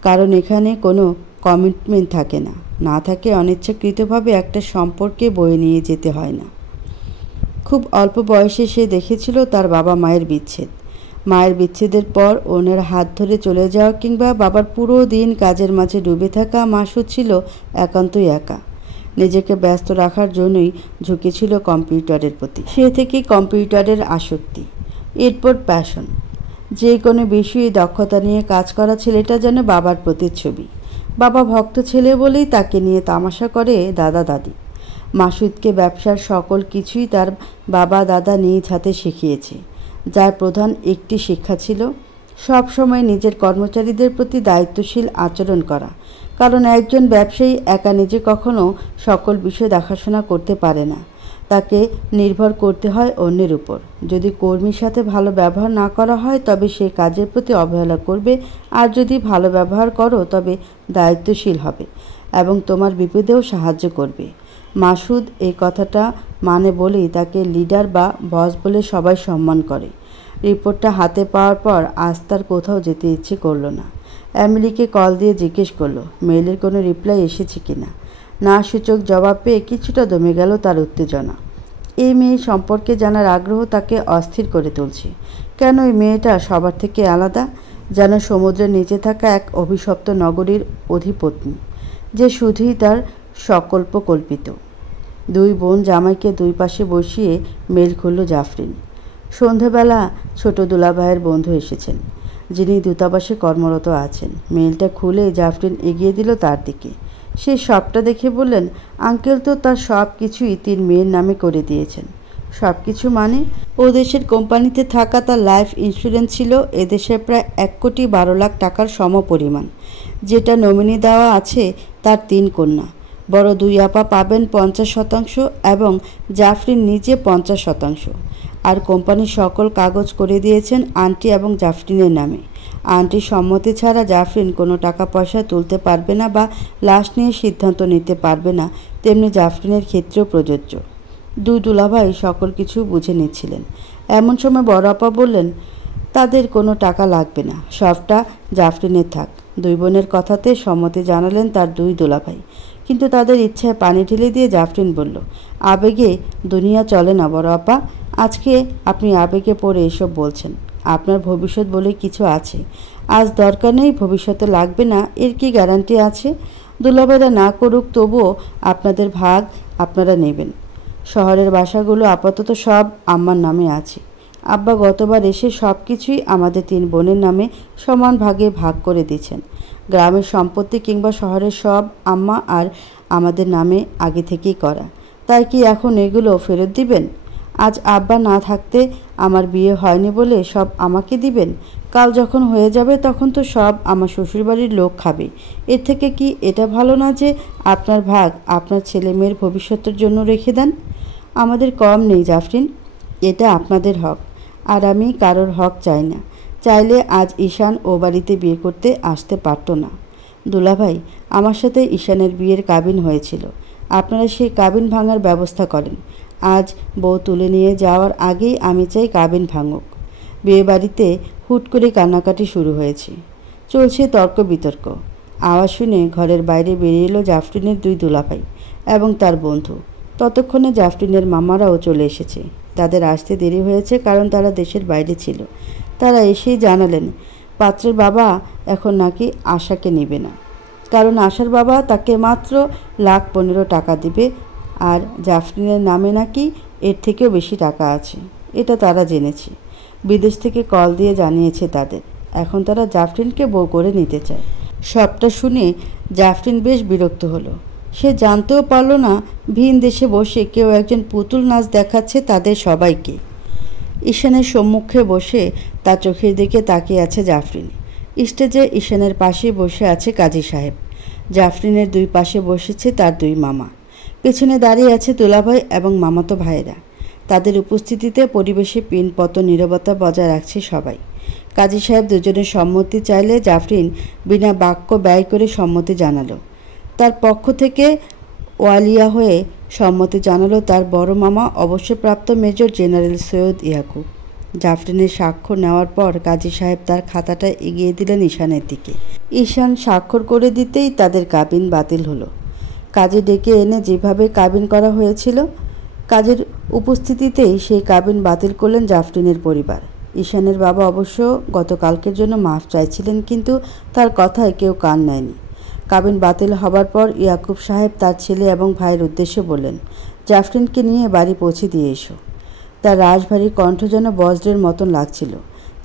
কারণ এখানে কোনো কমিটমেন্ট থাকে না, না থাকে অনিচ্ছাকৃতভাবে একটা সম্পর্কে বয়ে নিয়ে যেতে হয় না। খুব অল্প বয়সে সে দেখেছিল তার বাবা মায়ের বিচ্ছেদ। মায়ের বিচ্ছেদের পর ওনার হাত ধরে চলে যাওয়া কিংবা বাবার পুরো দিন কাজের মাঝে ডুবে থাকা মাসুদ ছিল একান্তই একা। নিজেকে ব্যস্ত রাখার জন্যই ঝুঁকেছিল কম্পিউটারের প্রতি। সে থেকে কম্পিউটারের আসক্তি, এরপর প্যাশন। যে কোনো বিষয়ে দক্ষতা নিয়ে কাজ করা ছেলেটা যেন বাবার প্রতিচ্ছবি। বাবা ভক্ত ছেলে বলেই তাকে নিয়ে তামাশা করে দাদা দাদি। মাসুদকে ব্যবসার সকল কিছুই তার বাবা দাদা নিজ হাতে শিখিয়েছে, যার প্রধান একটি শিক্ষা ছিল সব সময় নিজের কর্মচারীদের প্রতি দায়িত্বশীল আচরণ করা। কারণ একজন ব্যবসায়ী একা নিজে কখনো সকল বিষয় দেখাশোনা করতে পারে না, তাকে নির্ভর করতে হয় অন্যের উপর। যদি কর্মীর সাথে ভালো ব্যবহার না করা হয় তবে সে কাজের প্রতি অবহেলা করবে, আর যদি ভালো ব্যবহার করো তবে দায়িত্বশীল হবে এবং তোমার বিপদেও সাহায্য করবে। মাসুদ এই কথাটা মানে বলেই তাকে লিডার বা বস বলে সবাই সম্মান করে। রিপোর্টটা হাতে পাওয়ার পর আজ তার কোথাও যেতে ইচ্ছে করলো না। এমিলিকে কল দিয়ে জিজ্ঞেস করলো মেইলের কোনো রিপ্লাই এসেছে কিনা। না সূচক জবাব পেয়ে কিছুটা দমে গেল তার উত্তেজনা। এই মেয়ে সম্পর্কে জানার আগ্রহ তাকে অস্থির করে তুলছে। কেন এই মেয়েটা সবার থেকে আলাদা? যেন সমুদ্রের নিচে থাকা এক অভিশপ্ত নগরীর অধিপত্নী, যে শুধুই তার সকল্প কল্পিত। দুই বোন জামাইকে দুই পাশে বসিয়ে মেল খুলল জাফরিন। সন্ধেবেলা ছোট দুলাভাইয়ের বন্ধু এসেছেন, যিনি দূতাবাসে কর্মরত আছেন। মেলটা খুলে জাফরিন এগিয়ে দিল তার দিকে। সে সবটা দেখে বললেন, আঙ্কেল তো তার সব কিছুই 3 মেয়ের নামে করে দিয়েছেন। সব কিছু মানে? ও দেশের কোম্পানিতে থাকা তার লাইফ ইন্স্যুরেন্স ছিল এদেশের প্রায় 1,12,00,000 টাকার সমপরিমাণ। যেটা নমিনি দেওয়া আছে তার 3 কন্যা। বড় 2 আপা পাবেন 50% এবং জাফরিন নিজে 50%। আর কোম্পানির সকল কাগজ করে দিয়েছেন আন্টি এবং জাফরিনের নামে। আন্টির সম্মতি ছাড়া জাফরিন কোনো টাকা পয়সা তুলতে পারবে না বা লাশ নিয়ে সিদ্ধান্ত নিতে পারবে না। তেমনি জাফরিনের ক্ষেত্রেও প্রযোজ্য। 2 দুলাভাই সকল কিছু বুঝে নিচ্ছিলেন। এমন সময় বড় আপা বললেন, তাদের কোনো টাকা লাগবে না, সবটা জাফরিনের থাক। 2 বোনের কথাতে সম্মতি জানালেন তার 2 দুলাভাই। কিন্তু তাদের ইচ্ছায় পানি ঢেলে দিয়ে জাফরিন বলল, আবেগে দুনিয়া চলে না বড় আপা। আজকে আপনি আবেগে পড়ে এসব বলছেন। আপনার ভবিষ্যৎ বলে কিছু আছে। আজ দরকার নেই, ভবিষ্যতে লাগবে না, এর কি গ্যারান্টি আছে? দুলাভাইরা না করুক তবুও আপনাদের ভাগ আপনারা নেবেন। শহরের বাসাগুলো আপাতত সব আম্মার নামে আছে। আব্বা গতবার এসে সব কিছুই আমাদের 3 বোনের নামে সমান ভাগে ভাগ করে দিয়েছেন। গ্রামের সম্পত্তি কিংবা শহরের সব আম্মা আর আমাদের নামে আগে থেকেই করা। তাই কি এখন এগুলো ফেরত দিবেন? আজ আব্বা না থাকতে আমার বিয়ে হয়নি বলে সব আমাকে দিবেন? কাল যখন হয়ে যাবে তখন তো সব আমার শ্বশুরবাড়ির লোক খাবে। এর থেকে কি এটা ভালো না যে আপনার ভাগ আপনার ছেলে মেয়ের ভবিষ্যতের জন্য রেখে দেন? আমাদের কম নেই জাফরিন, এটা আপনাদের হক, আর আমি কারোর হক চাই না। চাইলে আজ ঈশান ও বাড়িতে বিয়ে করতে আসতে পারতো না। দুলাভাই, আমার সাথে ঈশানের বিয়ের কাবিন হয়েছিল। আপনারা সেই কাবিন ভাঙার ব্যবস্থা করেন। আজ বউ তুলে নিয়ে যাওয়ার আগেই আমি চাই কাবিন ভাঙুক। বিয়ে বাড়িতে হুট করে কান্নাকাটি শুরু হয়েছে, চলছে তর্ক বিতর্ক। আওয়াজ শুনে ঘরের বাইরে বেরিয়ে এলো জাফরিনের দুই দুলাভাই এবং তার বন্ধু। ততক্ষণে জাফরিনের মামারাও চলে এসেছে। তাদের আসতে দেরি হয়েছে কারণ তারা দেশের বাইরে ছিল। তারা এসেই জানালেন পাত্রের বাবা এখন নাকি আশাকে নেবে না, কারণ আশার বাবা তাকে মাত্র $1,15,000 টাকা দিবে, আর জাফরিনের নামে নাকি এর থেকেও বেশি টাকা আছে। এটা তারা জেনেছে, বিদেশ থেকে কল দিয়ে জানিয়েছে তাদের। এখন তারা জাফরিনকে বউ করে নিতে চায়। সবটা শুনে জাফরিন বেশ বিরক্ত হলো। সে জানতেও পারল না ভিন দেশে বসে কেউ একজন পুতুল নাচ দেখাচ্ছে তাদের সবাইকে। ঈশানের সম্মুখে বসে তার চোখের দিকে তাকিয়ে আছে জাফরিন। স্টেজে ঈশানের পাশেই বসে আছে কাজী সাহেব। জাফরিনের দুই পাশে বসেছে তার দুই মামা। পেছনে দাঁড়িয়ে আছে দুলাভাই এবং মামাতো ভাইয়েরা। তাদের উপস্থিতিতে পরিবেশে পিনপতন নীরবতা বজায় রাখছে সবাই। কাজী সাহেব দুজনের সম্মতি চাইলে জাফরিন বিনা বাক্য ব্যয় করে সম্মতি জানালো। তার পক্ষ থেকে ওয়ালিয়া হয়ে সম্মতি জানালো তার বড় মামা অবসরপ্রাপ্ত মেজর জেনারেল সৈয়দ ইয়াকুব। জাফরিনের স্বাক্ষর নেওয়ার পর কাজী সাহেব তার খাতাটা এগিয়ে দিলেন ঈশানের দিকে। ঈশান স্বাক্ষর করে দিতেই তাদের কাবিন বাতিল হলো। কাজী ডেকে এনে যেভাবে কাবিন করা হয়েছিল, কাজের উপস্থিতিতেই সেই কাবিন বাতিল করলেন জাফরিনের পরিবার। ঈশানের বাবা অবশ্য গতকালকের জন্য মাফ চাইছিলেন, কিন্তু তার কথায় কেউ কান নেয়নি। কাবিন বাতিল হবার পর ইয়াকুব সাহেব তার ছেলে এবং ভাইয়ের উদ্দেশ্যে বললেন, জাফরিনকে নিয়ে বাড়ি পৌঁছে দিয়ে এসো। তার রাশভারী কণ্ঠ যেন বজ্রের মতন লাগছিল।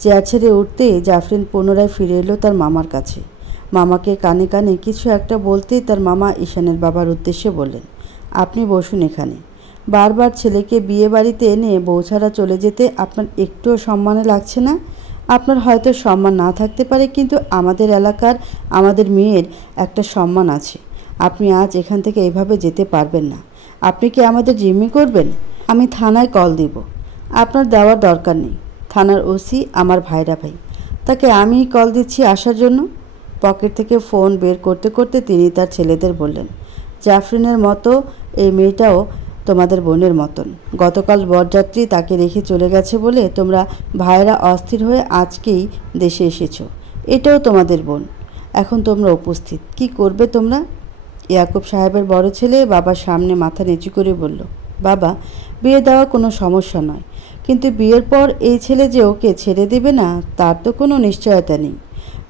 চেয়ার ছেড়ে উঠতেই জাফরিন পুনরায় ফিরে এলো তার মামার কাছে। মামাকে কানে কানে কিছু একটা বলতেই তার মামা ঈশানের বাবার উদ্দেশ্যে বললেন, আপনি বসুন এখানে। বারবার ছেলেকে বিয়ে বাড়িতে এনে বউ ছাড়া চলে যেতে আপনার একটুও সম্মানে লাগছে না? আপনার হয়তো সম্মান না থাকতে পারে, কিন্তু আমাদের এলাকার আমাদের মেয়ের একটা সম্মান আছে। আপনি আজ এখান থেকে এভাবে যেতে পারবেন না। আপনি কি আমাদের জিম্মি করবেন? আমি থানায় কল দিব। আপনার দেওয়ার দরকার নেই। থানার ওসি আমার ভাইরা ভাই, তাকে আমিই কল দিচ্ছি আসার জন্য। পকেট থেকে ফোন বের করতে করতে তিনি তার ছেলেদের বললেন, জাফরিনের মতো এই মেয়েটাও তোমাদের বোনের মতন। গতকাল বরযাত্রী তাকে রেখে চলে গেছে বলে তোমরা ভাইরা অস্থির হয়ে আজকেই দেশে এসেছো। এটাও তোমাদের বোন। এখন তোমরা উপস্থিত, কি করবে তোমরা? ইয়াকুব সাহেবের বড় ছেলে বাবার সামনে মাথা নিচু করে বলল, বাবা, বিয়ে দেওয়া কোনো সমস্যা নয়, কিন্তু বিয়ের পর এই ছেলে যে ওকে ছেড়ে দেবে না তার তো কোনো নিশ্চয়তা নেই।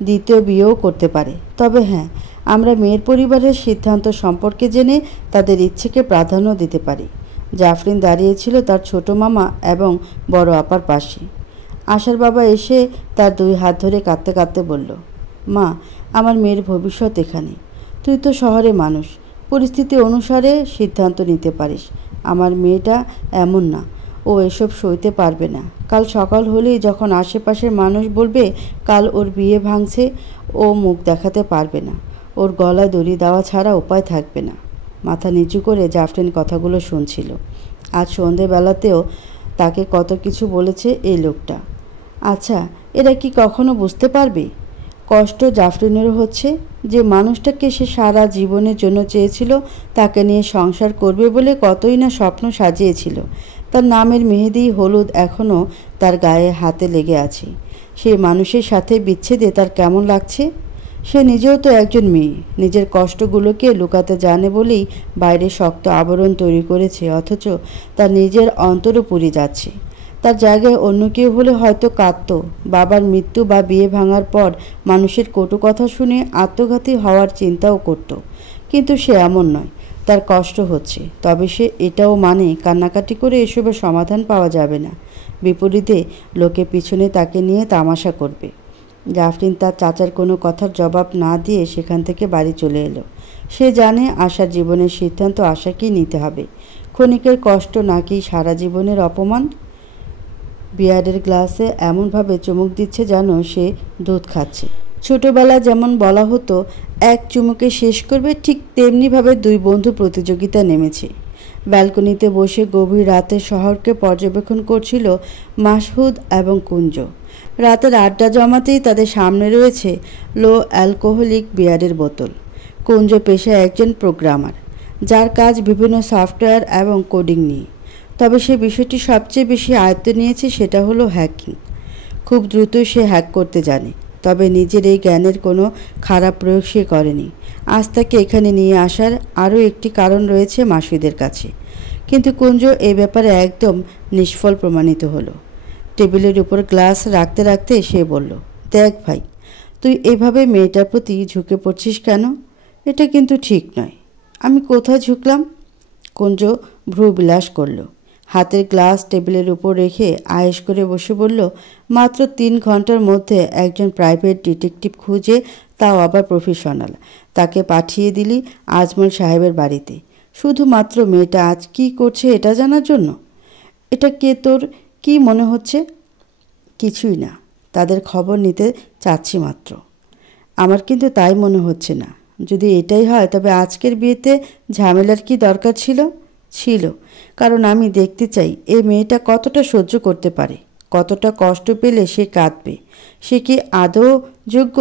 দ্বিতীয় বিয়েও করতে পারে। তবে হ্যাঁ, আমরা মেয়ের পরিবারের সিদ্ধান্ত সম্পর্কে জেনে তাদের ইচ্ছেকে প্রাধান্য দিতে পারি। জাফরিন দাঁড়িয়েছিল তার ছোট মামা এবং বড় আপার পাশে। আশার বাবা এসে তার দুই হাত ধরে কাঁদতে কাঁদতে বলল, মা, আমার মেয়ের ভবিষ্যৎ এখানে। তুই তো শহরে মানুষ, পরিস্থিতি অনুসারে সিদ্ধান্ত নিতে পারিস। আমার মেয়েটা এমন না, ও এসব সইতে পারবে না। কাল সকাল হলেই যখন আশেপাশের মানুষ বলবে কাল ওর বিয়ে ভাঙছে, ও মুখ দেখাতে পারবে না। ওর গলায় দড়ি দেওয়া ছাড়া উপায় থাকবে না। মাথা নিচু করে জাফরিন কথাগুলো শুনছিল। আজ সন্ধেবেলাতেও তাকে কত কিছু বলেছে এই লোকটা। আচ্ছা, এরা কি কখনো বুঝতে পারবে? কষ্ট জাফরিনেরও হচ্ছে। যে মানুষটাকে সে সারা জীবনের জন্য চেয়েছিল, তাকে নিয়ে সংসার করবে বলে কতই না স্বপ্ন সাজিয়েছিল, তার নামের মেহেদি হলুদ এখনও তার গায়ে হাতে লেগে আছে। সেই মানুষের সাথে বিচ্ছেদে তার কেমন লাগছে? সে নিজেও তো একজন মেয়ে, নিজের কষ্টগুলোকে লুকাতে জানে বলেই বাইরে শক্ত আবরণ তৈরি করেছে, অথচ তার নিজের অন্তরও পুড়ে যাচ্ছে। তার জায়গায় অন্য কেউ হলে হয়তো কাঁদত। বাবার মৃত্যু বা বিয়ে ভাঙার পর মানুষের কটু কথা শুনে আত্মঘাতী হওয়ার চিন্তাও করত, কিন্তু সে এমন নয়। তার কষ্ট হচ্ছে, তবে সে এটাও মানে কান্নাকাটি করে এসবের সমাধান পাওয়া যাবে না। বিপরীতে লোকে পিছনে তাকে নিয়ে তামাশা করবে। জাফরিন তার চাচার কোনো কথার জবাব না দিয়ে সেখান থেকে বাড়ি চলে এলো। সে জানে আশার জীবনের সিদ্ধান্ত আশাকেই নিতে হবে। ক্ষণিকের কষ্ট নাকি সারা জীবনের অপমান। বিয়ারের গ্লাসে এমনভাবে চুমুক দিচ্ছে যেন সে দুধ খাচ্ছে। ছোটবেলায় যেমন বলা হতো এক চুমুকে শেষ করবে, ঠিক তেমনিভাবে দুই বন্ধু প্রতিযোগিতা নেমেছে। ব্যালকনিতে বসে গভীর রাতে শহরকে পর্যবেক্ষণ করছিল মাসহুদ এবং কুঞ্জ। রাতের আড্ডা জমাতেই তাদের সামনে রয়েছে লো অ্যালকোহলিক বিয়ারের বোতল। কুঞ্জ পেশায় একজন প্রোগ্রামার, যার কাজ বিভিন্ন সফটওয়্যার এবং কোডিং নিয়ে। তবে সে বিষয়টি সবচেয়ে বেশি আয়ত্তে নিয়েছে, সেটা হলো হ্যাকিং। খুব দ্রুত সে হ্যাক করতে জানে। তবে নিজের এই জ্ঞানের কোনো খারাপ প্রয়োগ সে করেনি। আজ তাকে এখানে নিয়ে আসার আরও একটি কারণ রয়েছে মাসুদের কাছে। কিন্তু কুঞ্জ এই ব্যাপারে একদম নিষ্ফল প্রমাণিত হলো। টেবিলের উপর গ্লাস রাখতে রাখতে সে বলল, দেখ ভাই, তুই এভাবে মেয়েটার প্রতি ঝুঁকে পড়ছিস কেন? এটা কিন্তু ঠিক নয়। আমি কোথায় ঝুঁকলাম? কুঞ্জ ভ্রু বিলাস করল। হাতের গ্লাস টেবিলের উপর রেখে আয়েশ করে বসে বলল, মাত্র 3 ঘন্টার মধ্যে একজন প্রাইভেট ডিটেকটিভ খুঁজে, তাও আবার প্রফেশনাল, তাকে পাঠিয়ে দিলি আজমল সাহেবের বাড়িতে, শুধুমাত্র মেয়েটা আজ কী করছে এটা জানার জন্য? এটা কে তোর কি মনে হচ্ছে? কিছুই না, তাদের খবর নিতে চাচ্ছি মাত্র। আমার কিন্তু তাই মনে হচ্ছে না। যদি এটাই হয় তবে আজকের বিয়েতে ঝামেলার কি দরকার ছিল? ছিল, কারণ আমি দেখতে চাই এই মেয়েটা কতটা সহ্য করতে পারে, কতটা কষ্ট পেলে সে কাঁদবে। সে কি আদৌ যোগ্য?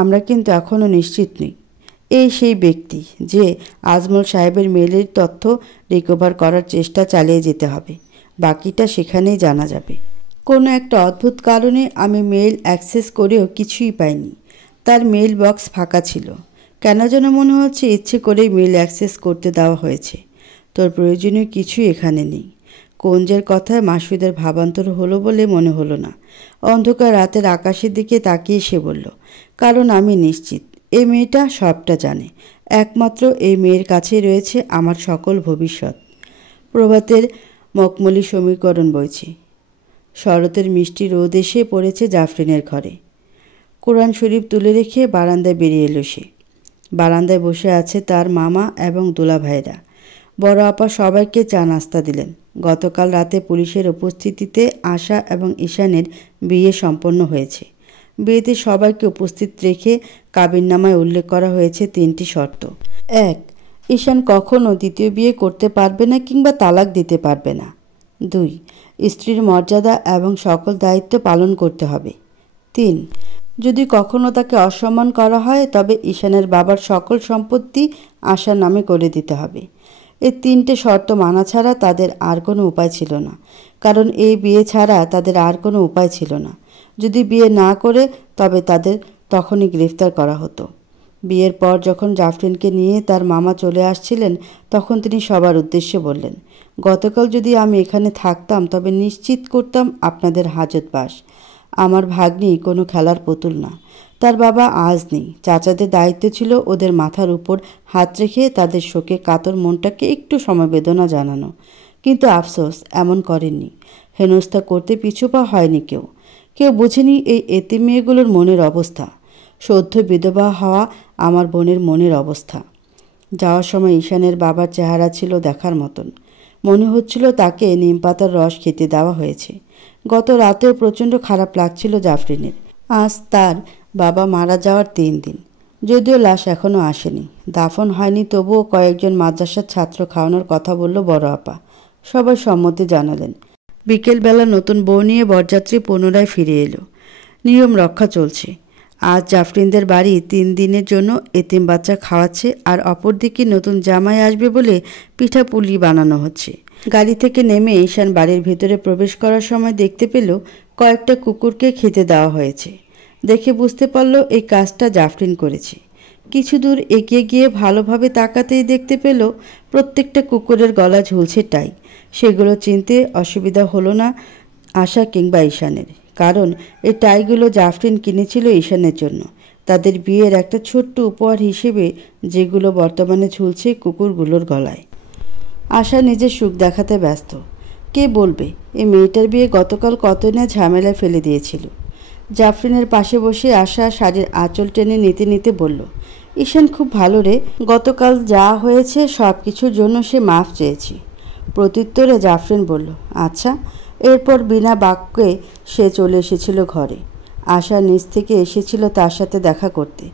আমরা কিন্তু এখনও নিশ্চিত নই। এই সেই ব্যক্তি যে আজমল সাহেবের মেলের তথ্য রিকভার করার চেষ্টা চালিয়ে যেতে হবে। বাকিটা সেখানেই জানা যাবে। কোনো একটা অদ্ভুত কারণে আমি মেইল অ্যাক্সেস করেও কিছুই পাইনি। তার মেইল বক্স ফাঁকা ছিল। কেন যেন মনে হচ্ছে ইচ্ছে করেই মেইল অ্যাক্সেস করতে দেওয়া হয়েছে। তোর প্রয়োজনীয় কিছুই এখানে নেই। কুঞ্জের কথায় মাসুদের ভাবান্তর হলো বলে মনে হলো না। অন্ধকার রাতের আকাশের দিকে তাকিয়ে সে বলল, কারণ আমি নিশ্চিত এই মেয়েটা সবটা জানে। একমাত্র এই মেয়ের কাছেই রয়েছে আমার সকল ভবিষ্যৎ। প্রভাতের মখমলি সমীকরণ বইছে। শরতের মিষ্টি রোদ এসে পড়েছে জাফরিনের ঘরে। কোরআন শরীফ তুলে রেখে বারান্দায় বেরিয়ে এলো সে। বারান্দায় বসে আছে তার মামা এবং দুলা ভাইরা। বড় আপা সবাইকে চা নাস্তা দিলেন। গতকাল রাতে পুলিশের উপস্থিতিতে আশা এবং ঈশানের বিয়ে সম্পন্ন হয়েছে। বিয়েতে সবাইকে উপস্থিত রেখে কাবিননামায় উল্লেখ করা হয়েছে 3টি শর্ত। 1. ঈশান কখনও দ্বিতীয় বিয়ে করতে পারবে না কিংবা তালাক দিতে পারবে না। 2. স্ত্রীর মর্যাদা এবং সকল দায়িত্ব পালন করতে হবে। 3. যদি কখনো তাকে অসম্মান করা হয় তবে ঈশানের বাবার সকল সম্পত্তি আশার নামে করে দিতে হবে। এই 3টে শর্ত মানা ছাড়া তাদের আর কোনো উপায় ছিল না, কারণ এই বিয়ে ছাড়া তাদের আর কোনো উপায় ছিল না। যদি বিয়ে না করে তবে তাদের তখনই গ্রেফতার করা হতো। বিয়ের পর যখন জাফরিনকে নিয়ে তার মামা চলে আসছিলেন তখন তিনি সবার উদ্দেশ্যে বললেন, গতকাল যদি আমি এখানে থাকতাম তবে নিশ্চিত করতাম আপনাদের হাজতবাস। আমার ভাগ্নি কোনো খেলার পুতুল না। তার বাবা আজ নেই। চাচাদের দায়িত্ব ছিল ওদের মাথার উপর হাত রেখে তাদের শোকে কাতর মনটাকে একটু সমবেদনা জানানো, কিন্তু আফসোস এমন করেননি। হেনস্থা করতে পিছুপা হয়নি কেউ। কেউ বুঝেনি এই এতিম মেয়েগুলোর মনের অবস্থা, সদ্য বিধবা হওয়া আমার বোনের মনের অবস্থা। যাওয়ার সময় ঈশানের বাবার চেহারা ছিল দেখার মতন। মনে হচ্ছিল তাকে নিমপাতার রস খেতে দেওয়া হয়েছে। গত রাতেও প্রচণ্ড খারাপ লাগছিল জাফরিনের। আজ তার বাবা মারা যাওয়ার 3 দিন। যদিও লাশ এখনও আসেনি, দাফন হয়নি, তবুও কয়েকজন মাদ্রাসার ছাত্র খাওয়ানোর কথা বলল বড় আপা। সবাই সম্মতি জানালেন। বিকেলবেলা নতুন বউ নিয়ে বরযাত্রী পুনরায় ফিরে এলো। নিয়ম রক্ষা চলছে। আজ জাফরিনদের বাড়ি 3 দিনের জন্য এতিম বাচ্চা খাওয়াচ্ছে, আর অপরদিকে নতুন জামাই আসবে বলে পিঠাপুলি বানানো হচ্ছে। গাড়ি থেকে নেমে ঈশান বাড়ির ভিতরে প্রবেশ করার সময় দেখতে পেল কয়েকটা কুকুরকে খেতে দেওয়া হয়েছে। দেখে বুঝতে পারল এই কাজটা জাফরিন করেছে। কিছু দূর এগিয়ে গিয়ে ভালোভাবে তাকাতেই দেখতে পেল প্রত্যেকটা কুকুরের গলা ঝুলছে টাই। সেগুলো চিনতে অসুবিধা হলো না আশা কিংবা ঈশানের, কারণ এই টাইগুলো জাফরিন কিনেছিল ঈশানের জন্য, তাদের বিয়ের একটা ছোট্ট উপহার হিসেবে, যেগুলো বর্তমানে ঝুলছে কুকুরগুলোর গলায়। আশা নিজের সুখ দেখাতে ব্যস্ত। কে বলবে এই মেয়েটার বিয়ে গতকাল কত না ঝামেলায় ফেলে দিয়েছিল। জাফরিনের পাশে বসে আশা শাড়ির আঁচল টেনে নিতে নিতে বলল, ঈশান খুব ভালো রে, গতকাল যা হয়েছে সব কিছুর জন্য সে মাফ চেয়েছি। প্রত্যুত্তরে জাফরিন বলল, আচ্ছা। এরপর বিনা বাক্যে সে চলে এসেছিল ঘরে। আশা নিজ থেকে এসেছিল তার সাথে দেখা করতে।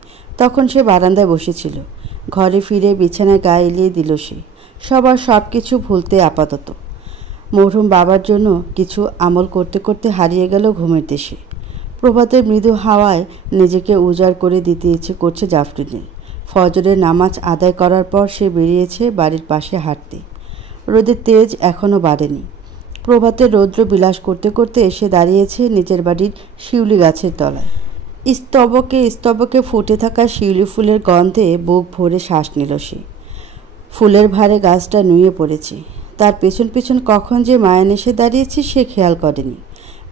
তখন সে বারান্দায় বসেছিল। ঘরে ফিরে বিছানায় গায়ে এলিয়ে দিল সে। সবার সব কিছু ভুলতে আপাতত। মরহুম বাবার জন্য কিছু আমল করতে করতে হারিয়ে গেল ঘুমের দেশে। প্রভাতের মৃদু হাওয়ায় নিজেকে উজাড় করে দিতে ইচ্ছে করছে জাফরিনের। ফজরের নামাজ আদায় করার পর সে বেরিয়েছে বাড়ির পাশে হাঁটতে। রোদের তেজ এখনও বাড়েনি। প্রভাতের রৌদ্র বিলাস করতে করতে এসে দাঁড়িয়েছে নিজের বাড়ির শিউলি গাছের তলায়। স্তবকে স্তবকে ফুটে থাকা শিউলি ফুলের গন্ধে বুক ভরে শ্বাস নিল সে। ফুলের ভারে গাছটা নুয়ে পড়েছে। তার পেছন পেছন কখন যে মায়ান এসে দাঁড়িয়েছে সে খেয়াল করেনি।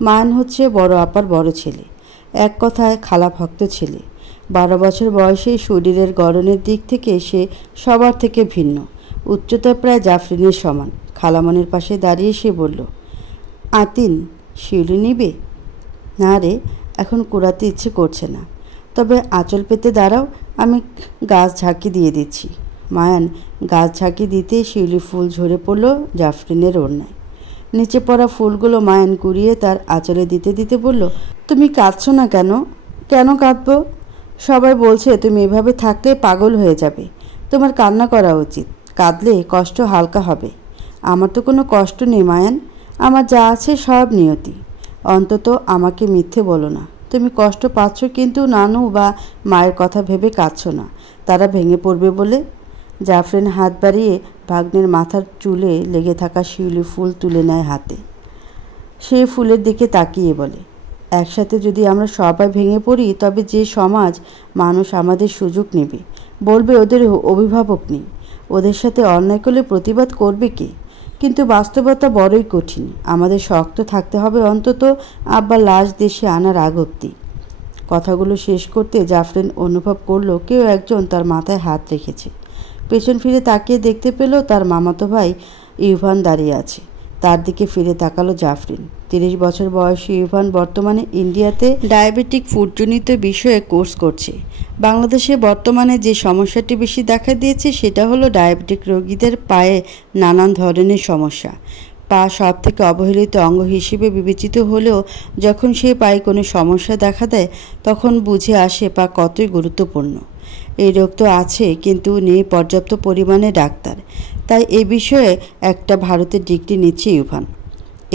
মায়ান হচ্ছে বড় আপার বড় ছেলে, এক কথায় খালা ভক্ত ছেলে। 12 বছর বয়সেই শরীরের গড়নের দিক থেকে সে সবার থেকে ভিন্ন। উচ্চতায় প্রায় জাফরিনের সমান। খালামনের পাশে দাঁড়িয়ে সে বলল, আতিন, শিউলি নিবে? না রে, এখন কুড়াতে ইচ্ছে করছে না, তবে আঁচল পেতে দাঁড়াও, আমি গাছ ঝাঁকি দিয়ে দিচ্ছি। মায়ান গাছ ঝাঁকি দিতেই শিউলি ফুল ঝরে পড়ল জাফরিনের ওড়নায়। নিচে পড়া ফুলগুলো মায়ান কুড়িয়ে তার আঁচলে দিতে দিতে বলল, তুমি কাঁদছো না কেন? কেন কাঁদবো? সবাই বলছে তুমি এভাবে থাকলে পাগল হয়ে যাবে। তোমার কান্না করা উচিত, কাঁদলে কষ্ট হালকা হবে। আমার তো কোনো কষ্ট নেই মায়ান, আমার যা আছে সব নিয়তি। অন্তত আমাকে মিথ্যে বলো না। তুমি কষ্ট পাচ্ছ কিন্তু নানু বা মায়ের কথা ভেবে কাঁদছো না, তারা ভেঙে পড়বে বলে। জাফরিন হাত বাড়িয়ে ভাগ্নের মাথার চুলে লেগে থাকা শিউলি ফুল তুলে নেয় হাতে। সেই ফুলের দিকে তাকিয়ে বলে, একসাথে যদি আমরা সবাই ভেঙে পড়ি তবে যে সমাজ মানুষ আমাদের সুযোগ নেবে, বলবে ওদের অভিভাবক নেই, ওদের সাথে অন্যায় করলে প্রতিবাদ করবে কে? কিন্তু বাস্তবতা বড়ই কঠিন। আমাদের শক্ত থাকতে হবে অন্তত আব্বার লাশ দেশে আনার আগ অবধি। কথাগুলো শেষ করতে জাফরিন অনুভব করলো কেউ একজন তার মাথায় হাত রেখেছে। পেছন ফিরে তাকিয়ে দেখতে পেল তার মামাতো ভাই ইউভান দাঁড়িয়ে আছে। তার দিকে ফিরে তাকালো জাফরিন। 30 বছর বয়সী ইউভান বর্তমানে ইন্ডিয়াতে ডায়াবেটিক ফুডজনিত বিষয়ে কোর্স করছে। বাংলাদেশে বর্তমানে যে সমস্যাটি বেশি দেখা দিয়েছে সেটা হলো ডায়াবেটিক রোগীদের পায়ে নানান ধরনের সমস্যা। পা সব থেকে অবহেলিত অঙ্গ হিসেবে বিবেচিত হলেও যখন সেই পায়ে কোনো সমস্যা দেখা দেয় তখন বুঝে আসে পা কতই গুরুত্বপূর্ণ। এই রোগ তো আছে কিন্তু নেই পর্যাপ্ত পরিমাণে ডাক্তার, তাই এ বিষয়ে একটা ভারতের ডিগ্রি নিচ্ছে ইউভান।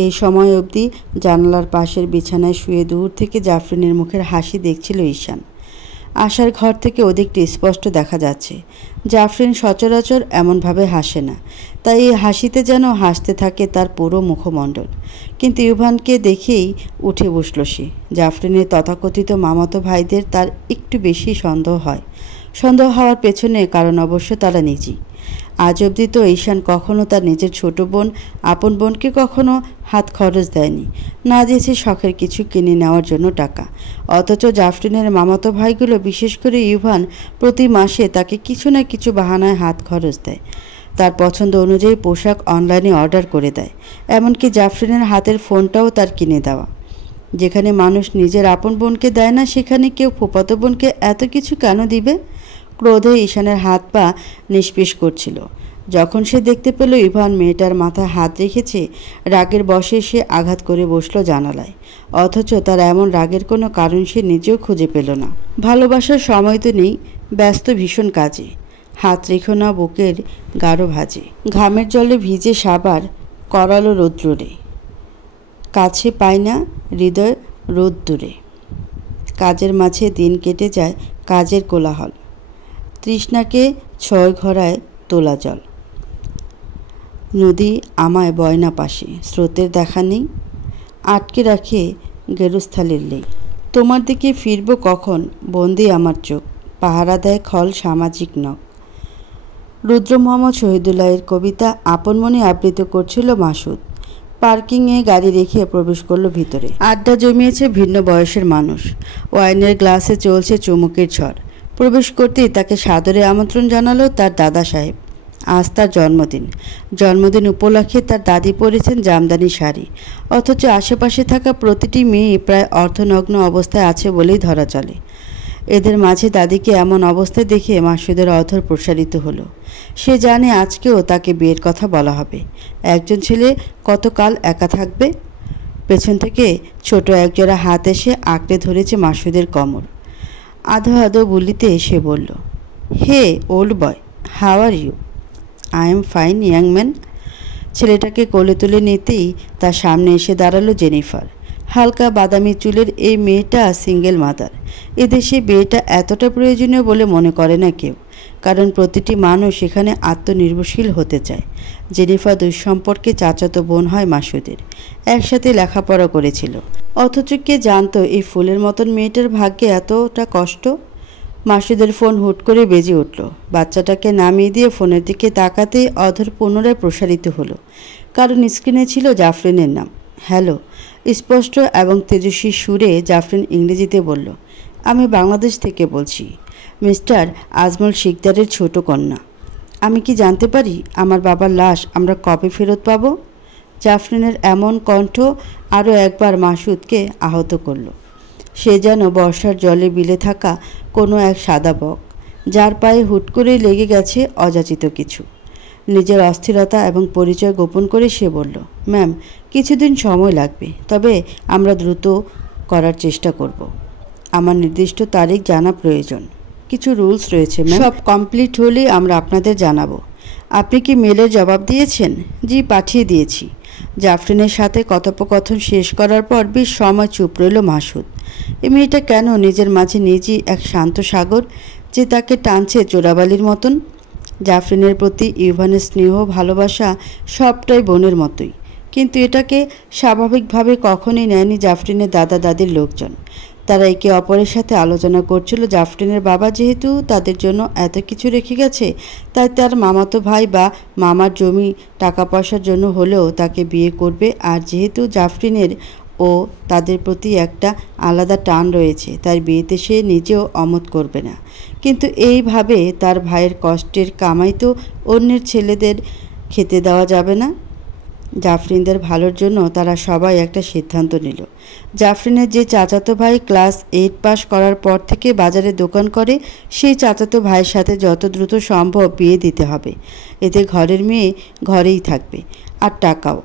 এই সময় অবধি জানালার পাশের বিছানায় শুয়ে দূর থেকে জাফরিনের মুখের হাসি দেখছিল ঈশান। আশার ঘর থেকে অধিকটি স্পষ্ট দেখা যাচ্ছে। জাফরিন সচরাচর এমনভাবে হাসে না, তাই এই হাসিতে যেন হাসতে থাকে তার পুরো মুখমণ্ডল। কিন্তু ইউভানকে দেখেই উঠে বসল সে। জাফরিনের তথাকথিত মামাতো ভাইদের তার একটু বেশি সন্দেহ হয়। সন্দেহ হওয়ার পেছনে কারণ অবশ্য তারা নিজেই। আজ অবধি তো ঈশান কখনো তার নিজের ছোট বোন আপন বোনকে কখনো হাত খরচ দেয়নি, না দিয়েছে শখের কিছু কিনে নেওয়ার জন্য টাকা। অথচ জাফরিনের মামাতো ভাইগুলো, বিশেষ করে ইউভান, প্রতি মাসে তাকে কিছু না কিছু বাহানায় হাত খরচ দেয়। তার পছন্দ অনুযায়ী পোশাক অনলাইনে অর্ডার করে দেয়, এমনকি জাফরিনের হাতের ফোনটাও তার কিনে দেওয়া। যেখানে মানুষ নিজের আপন বোনকে দেয় না সেখানে কেউ ফুফাতো বোনকে এত কিছু কেন দিবে? ক্রোধে ঈশানের হাত পা নিষ্পিস করছিল। যখন সে দেখতে পেল ইভান মেয়েটার মাথায় হাত রেখেছে, রাগের বশে সে আঘাত করে বসল জানালায়। অথচ তার এমন রাগের কোনো কারণ সে নিজেও খুঁজে পেল না। ভালোবাসার সময় তো নেই, ব্যস্ত ভীষণ কাজে। হাত রেখো না বুকের গাঢ় ভাজে, ঘামের জলে ভিজে সাবার করালো রৌদ্রে, কাছে পায় না হৃদয় রোদ দূরে। কাজের মাঝে দিন কেটে যায় কাজের কোলাহল, তৃষ্ণাকে ছয় ঘরায় তোলা জল। নদী আমায় বয়না পাশে, স্রোতের দেখা নেই, আটকে রাখে গেরুস্থালির লেই। তোমার দিকে ফিরব কখন, বন্দি আমার চোখ, পাহারা দেয় খল সামাজিক নখ। রুদ্র মোহাম্মদ শহীদুল্লাহের কবিতা আপন মনে আবৃত্তি করছিল মাসুদ। পার্কিংয়ে গাড়ি রেখে প্রবেশ করলো ভিতরে। আড্ডা জমিয়েছে ভিন্ন বয়সের মানুষ। ওয়াইনের গ্লাসে চলছে চুমুকের ঝড়। প্রবেশ করতেই তাকে সাদরে আমন্ত্রণ জানালো তার দাদা সাহেব। আজ তার জন্মদিন। জন্মদিন উপলক্ষে তার দাদি পরেছেন জামদানি শাড়ি। অথচ আশেপাশে থাকা প্রতিটি মেয়ে প্রায় অর্ধনগ্ন অবস্থায় আছে বলেই ধরা চলে। এদের মাঝে দাদিকে এমন অবস্থায় দেখে মাসুদের অধর প্রসারিত হলো। সে জানে আজকেও তাকে বিয়ের কথা বলা হবে। একজন ছেলে কতকাল একা থাকবে? পেছন থেকে ছোট একজোড়া হাত এসে আঁকড়ে ধরেছে মাসুদের কোমর। আধো আধো বলিতে সে বলল, hey old boy, how are you? I am fine young man. ছেলেটাকে কোলে তুলে নিতেই তার সামনে এসে দাঁড়ালো জেনিফার। হালকা বাদামি চুলের এই মেয়েটা সিঙ্গেল মাদার। এদেশে বিয়েটা এতটা প্রয়োজনীয় বলে মনে করে না কেউ। কারণ প্রতিটি মানুষ এখানে আত্মনির্ভরশীল হতে চায়। জেনিফার দুঃসম্পর্কে চাচাতো বোন হয় মাসুদের, একসাথে লেখাপড়া করেছিল। অথচ কে জানতো এই ফুলের মতন মেয়েটার ভাগ্যে এতটা কষ্ট। মাসুদের ফোন হুট করে বেজে উঠল। বাচ্চাটাকে নামিয়ে দিয়ে ফোনের দিকে তাকাতেই অধর পুনরায় প্রসারিত হলো, কারণ স্ক্রিনে ছিল জাফরিনের নাম। হ্যালো। স্পষ্ট এবং তেজস্বী সুরে জাফরিন ইংরেজিতে বলল, আমি বাংলাদেশ থেকে বলছি, মিস্টার আজমল শিকদারের ছোট কন্যা। আমি কি জানতে পারি আমার বাবার লাশ আমরা কবে ফেরত পাব? জাফরিনের এমন কণ্ঠ আরও একবার মাসুদকে আহত করল। সে যেন বর্ষার জলে বিলে থাকা কোনো এক সাদা বক, যার পায়ে হুট করেই লেগে গেছে অযাচিত কিছু। নিজের অস্থিরতা এবং পরিচয় গোপন করে সে বলল, ম্যাম, কিছুদিন সময় লাগবে, তবে আমরা দ্রুত করার চেষ্টা করব। আমার নির্দিষ্ট তারিখ জানা প্রয়োজন। কিছু রুলস রয়েছে ম্যাম, সব কমপ্লিট হলেই আমরা আপনাদের জানাবো। আপনি কি মেলের জবাব দিয়েছেন? জি, পাঠিয়ে দিয়েছি। জাফরিনের সাথে কথোপকথন শেষ করার পর বেশ সময় চুপ রইল মাসুদ। এই মেয়েটা কেন নিজের মাঝে নিজেই এক শান্ত সাগর, যে তাকে টানছে চোরাবালির মতন। জাফরিনের প্রতি ইভানের স্নেহ ভালোবাসা সবটাই বোনের মতোই, কিন্তু এটাকে স্বাভাবিকভাবে কখনোই নেয়নি জাফরিনের দাদা দাদির লোকজন। তারা একে অপরের সাথে আলোচনা করছিল, জাফরিনের বাবা যেহেতু তাদের জন্য এত কিছু রেখে গেছে, তাই তার মামাতো ভাই বা মামার জমি টাকা পয়সার জন্য হলেও তাকে বিয়ে করবে। আর যেহেতু জাফরিনের ও তাদের প্রতি একটা আলাদা টান রয়েছে, তাই বিয়েতে সে নিজেও অমত করবে না। কিন্তু এইভাবে তার ভাইয়ের কষ্টের কামাই তো অন্যের ছেলেদের খেতে দেওয়া যাবে না। জাফরিনদের ভালোর জন্য তারা সবাই একটা সিদ্ধান্ত নিল। জাফরিনের যে চাচাতো ভাই ক্লাস 8 পাস করার পর থেকে বাজারে দোকান করে, সেই চাচাতো ভাইয়ের সাথে যত দ্রুত সম্ভব বিয়ে দিতে হবে। এতে ঘরের মেয়ে ঘরেই থাকবে, আর টাকাও।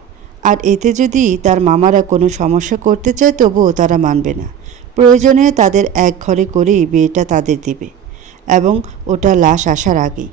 আর এতে যদি তার মামারা কোনো সমস্যা করতে চায়, তবুও তারা মানবে না। প্রয়োজনে তাদের এক ঘরে করেই বিয়েটা তাদের দিবে, এবং ওটা লাশ আসার আগেই।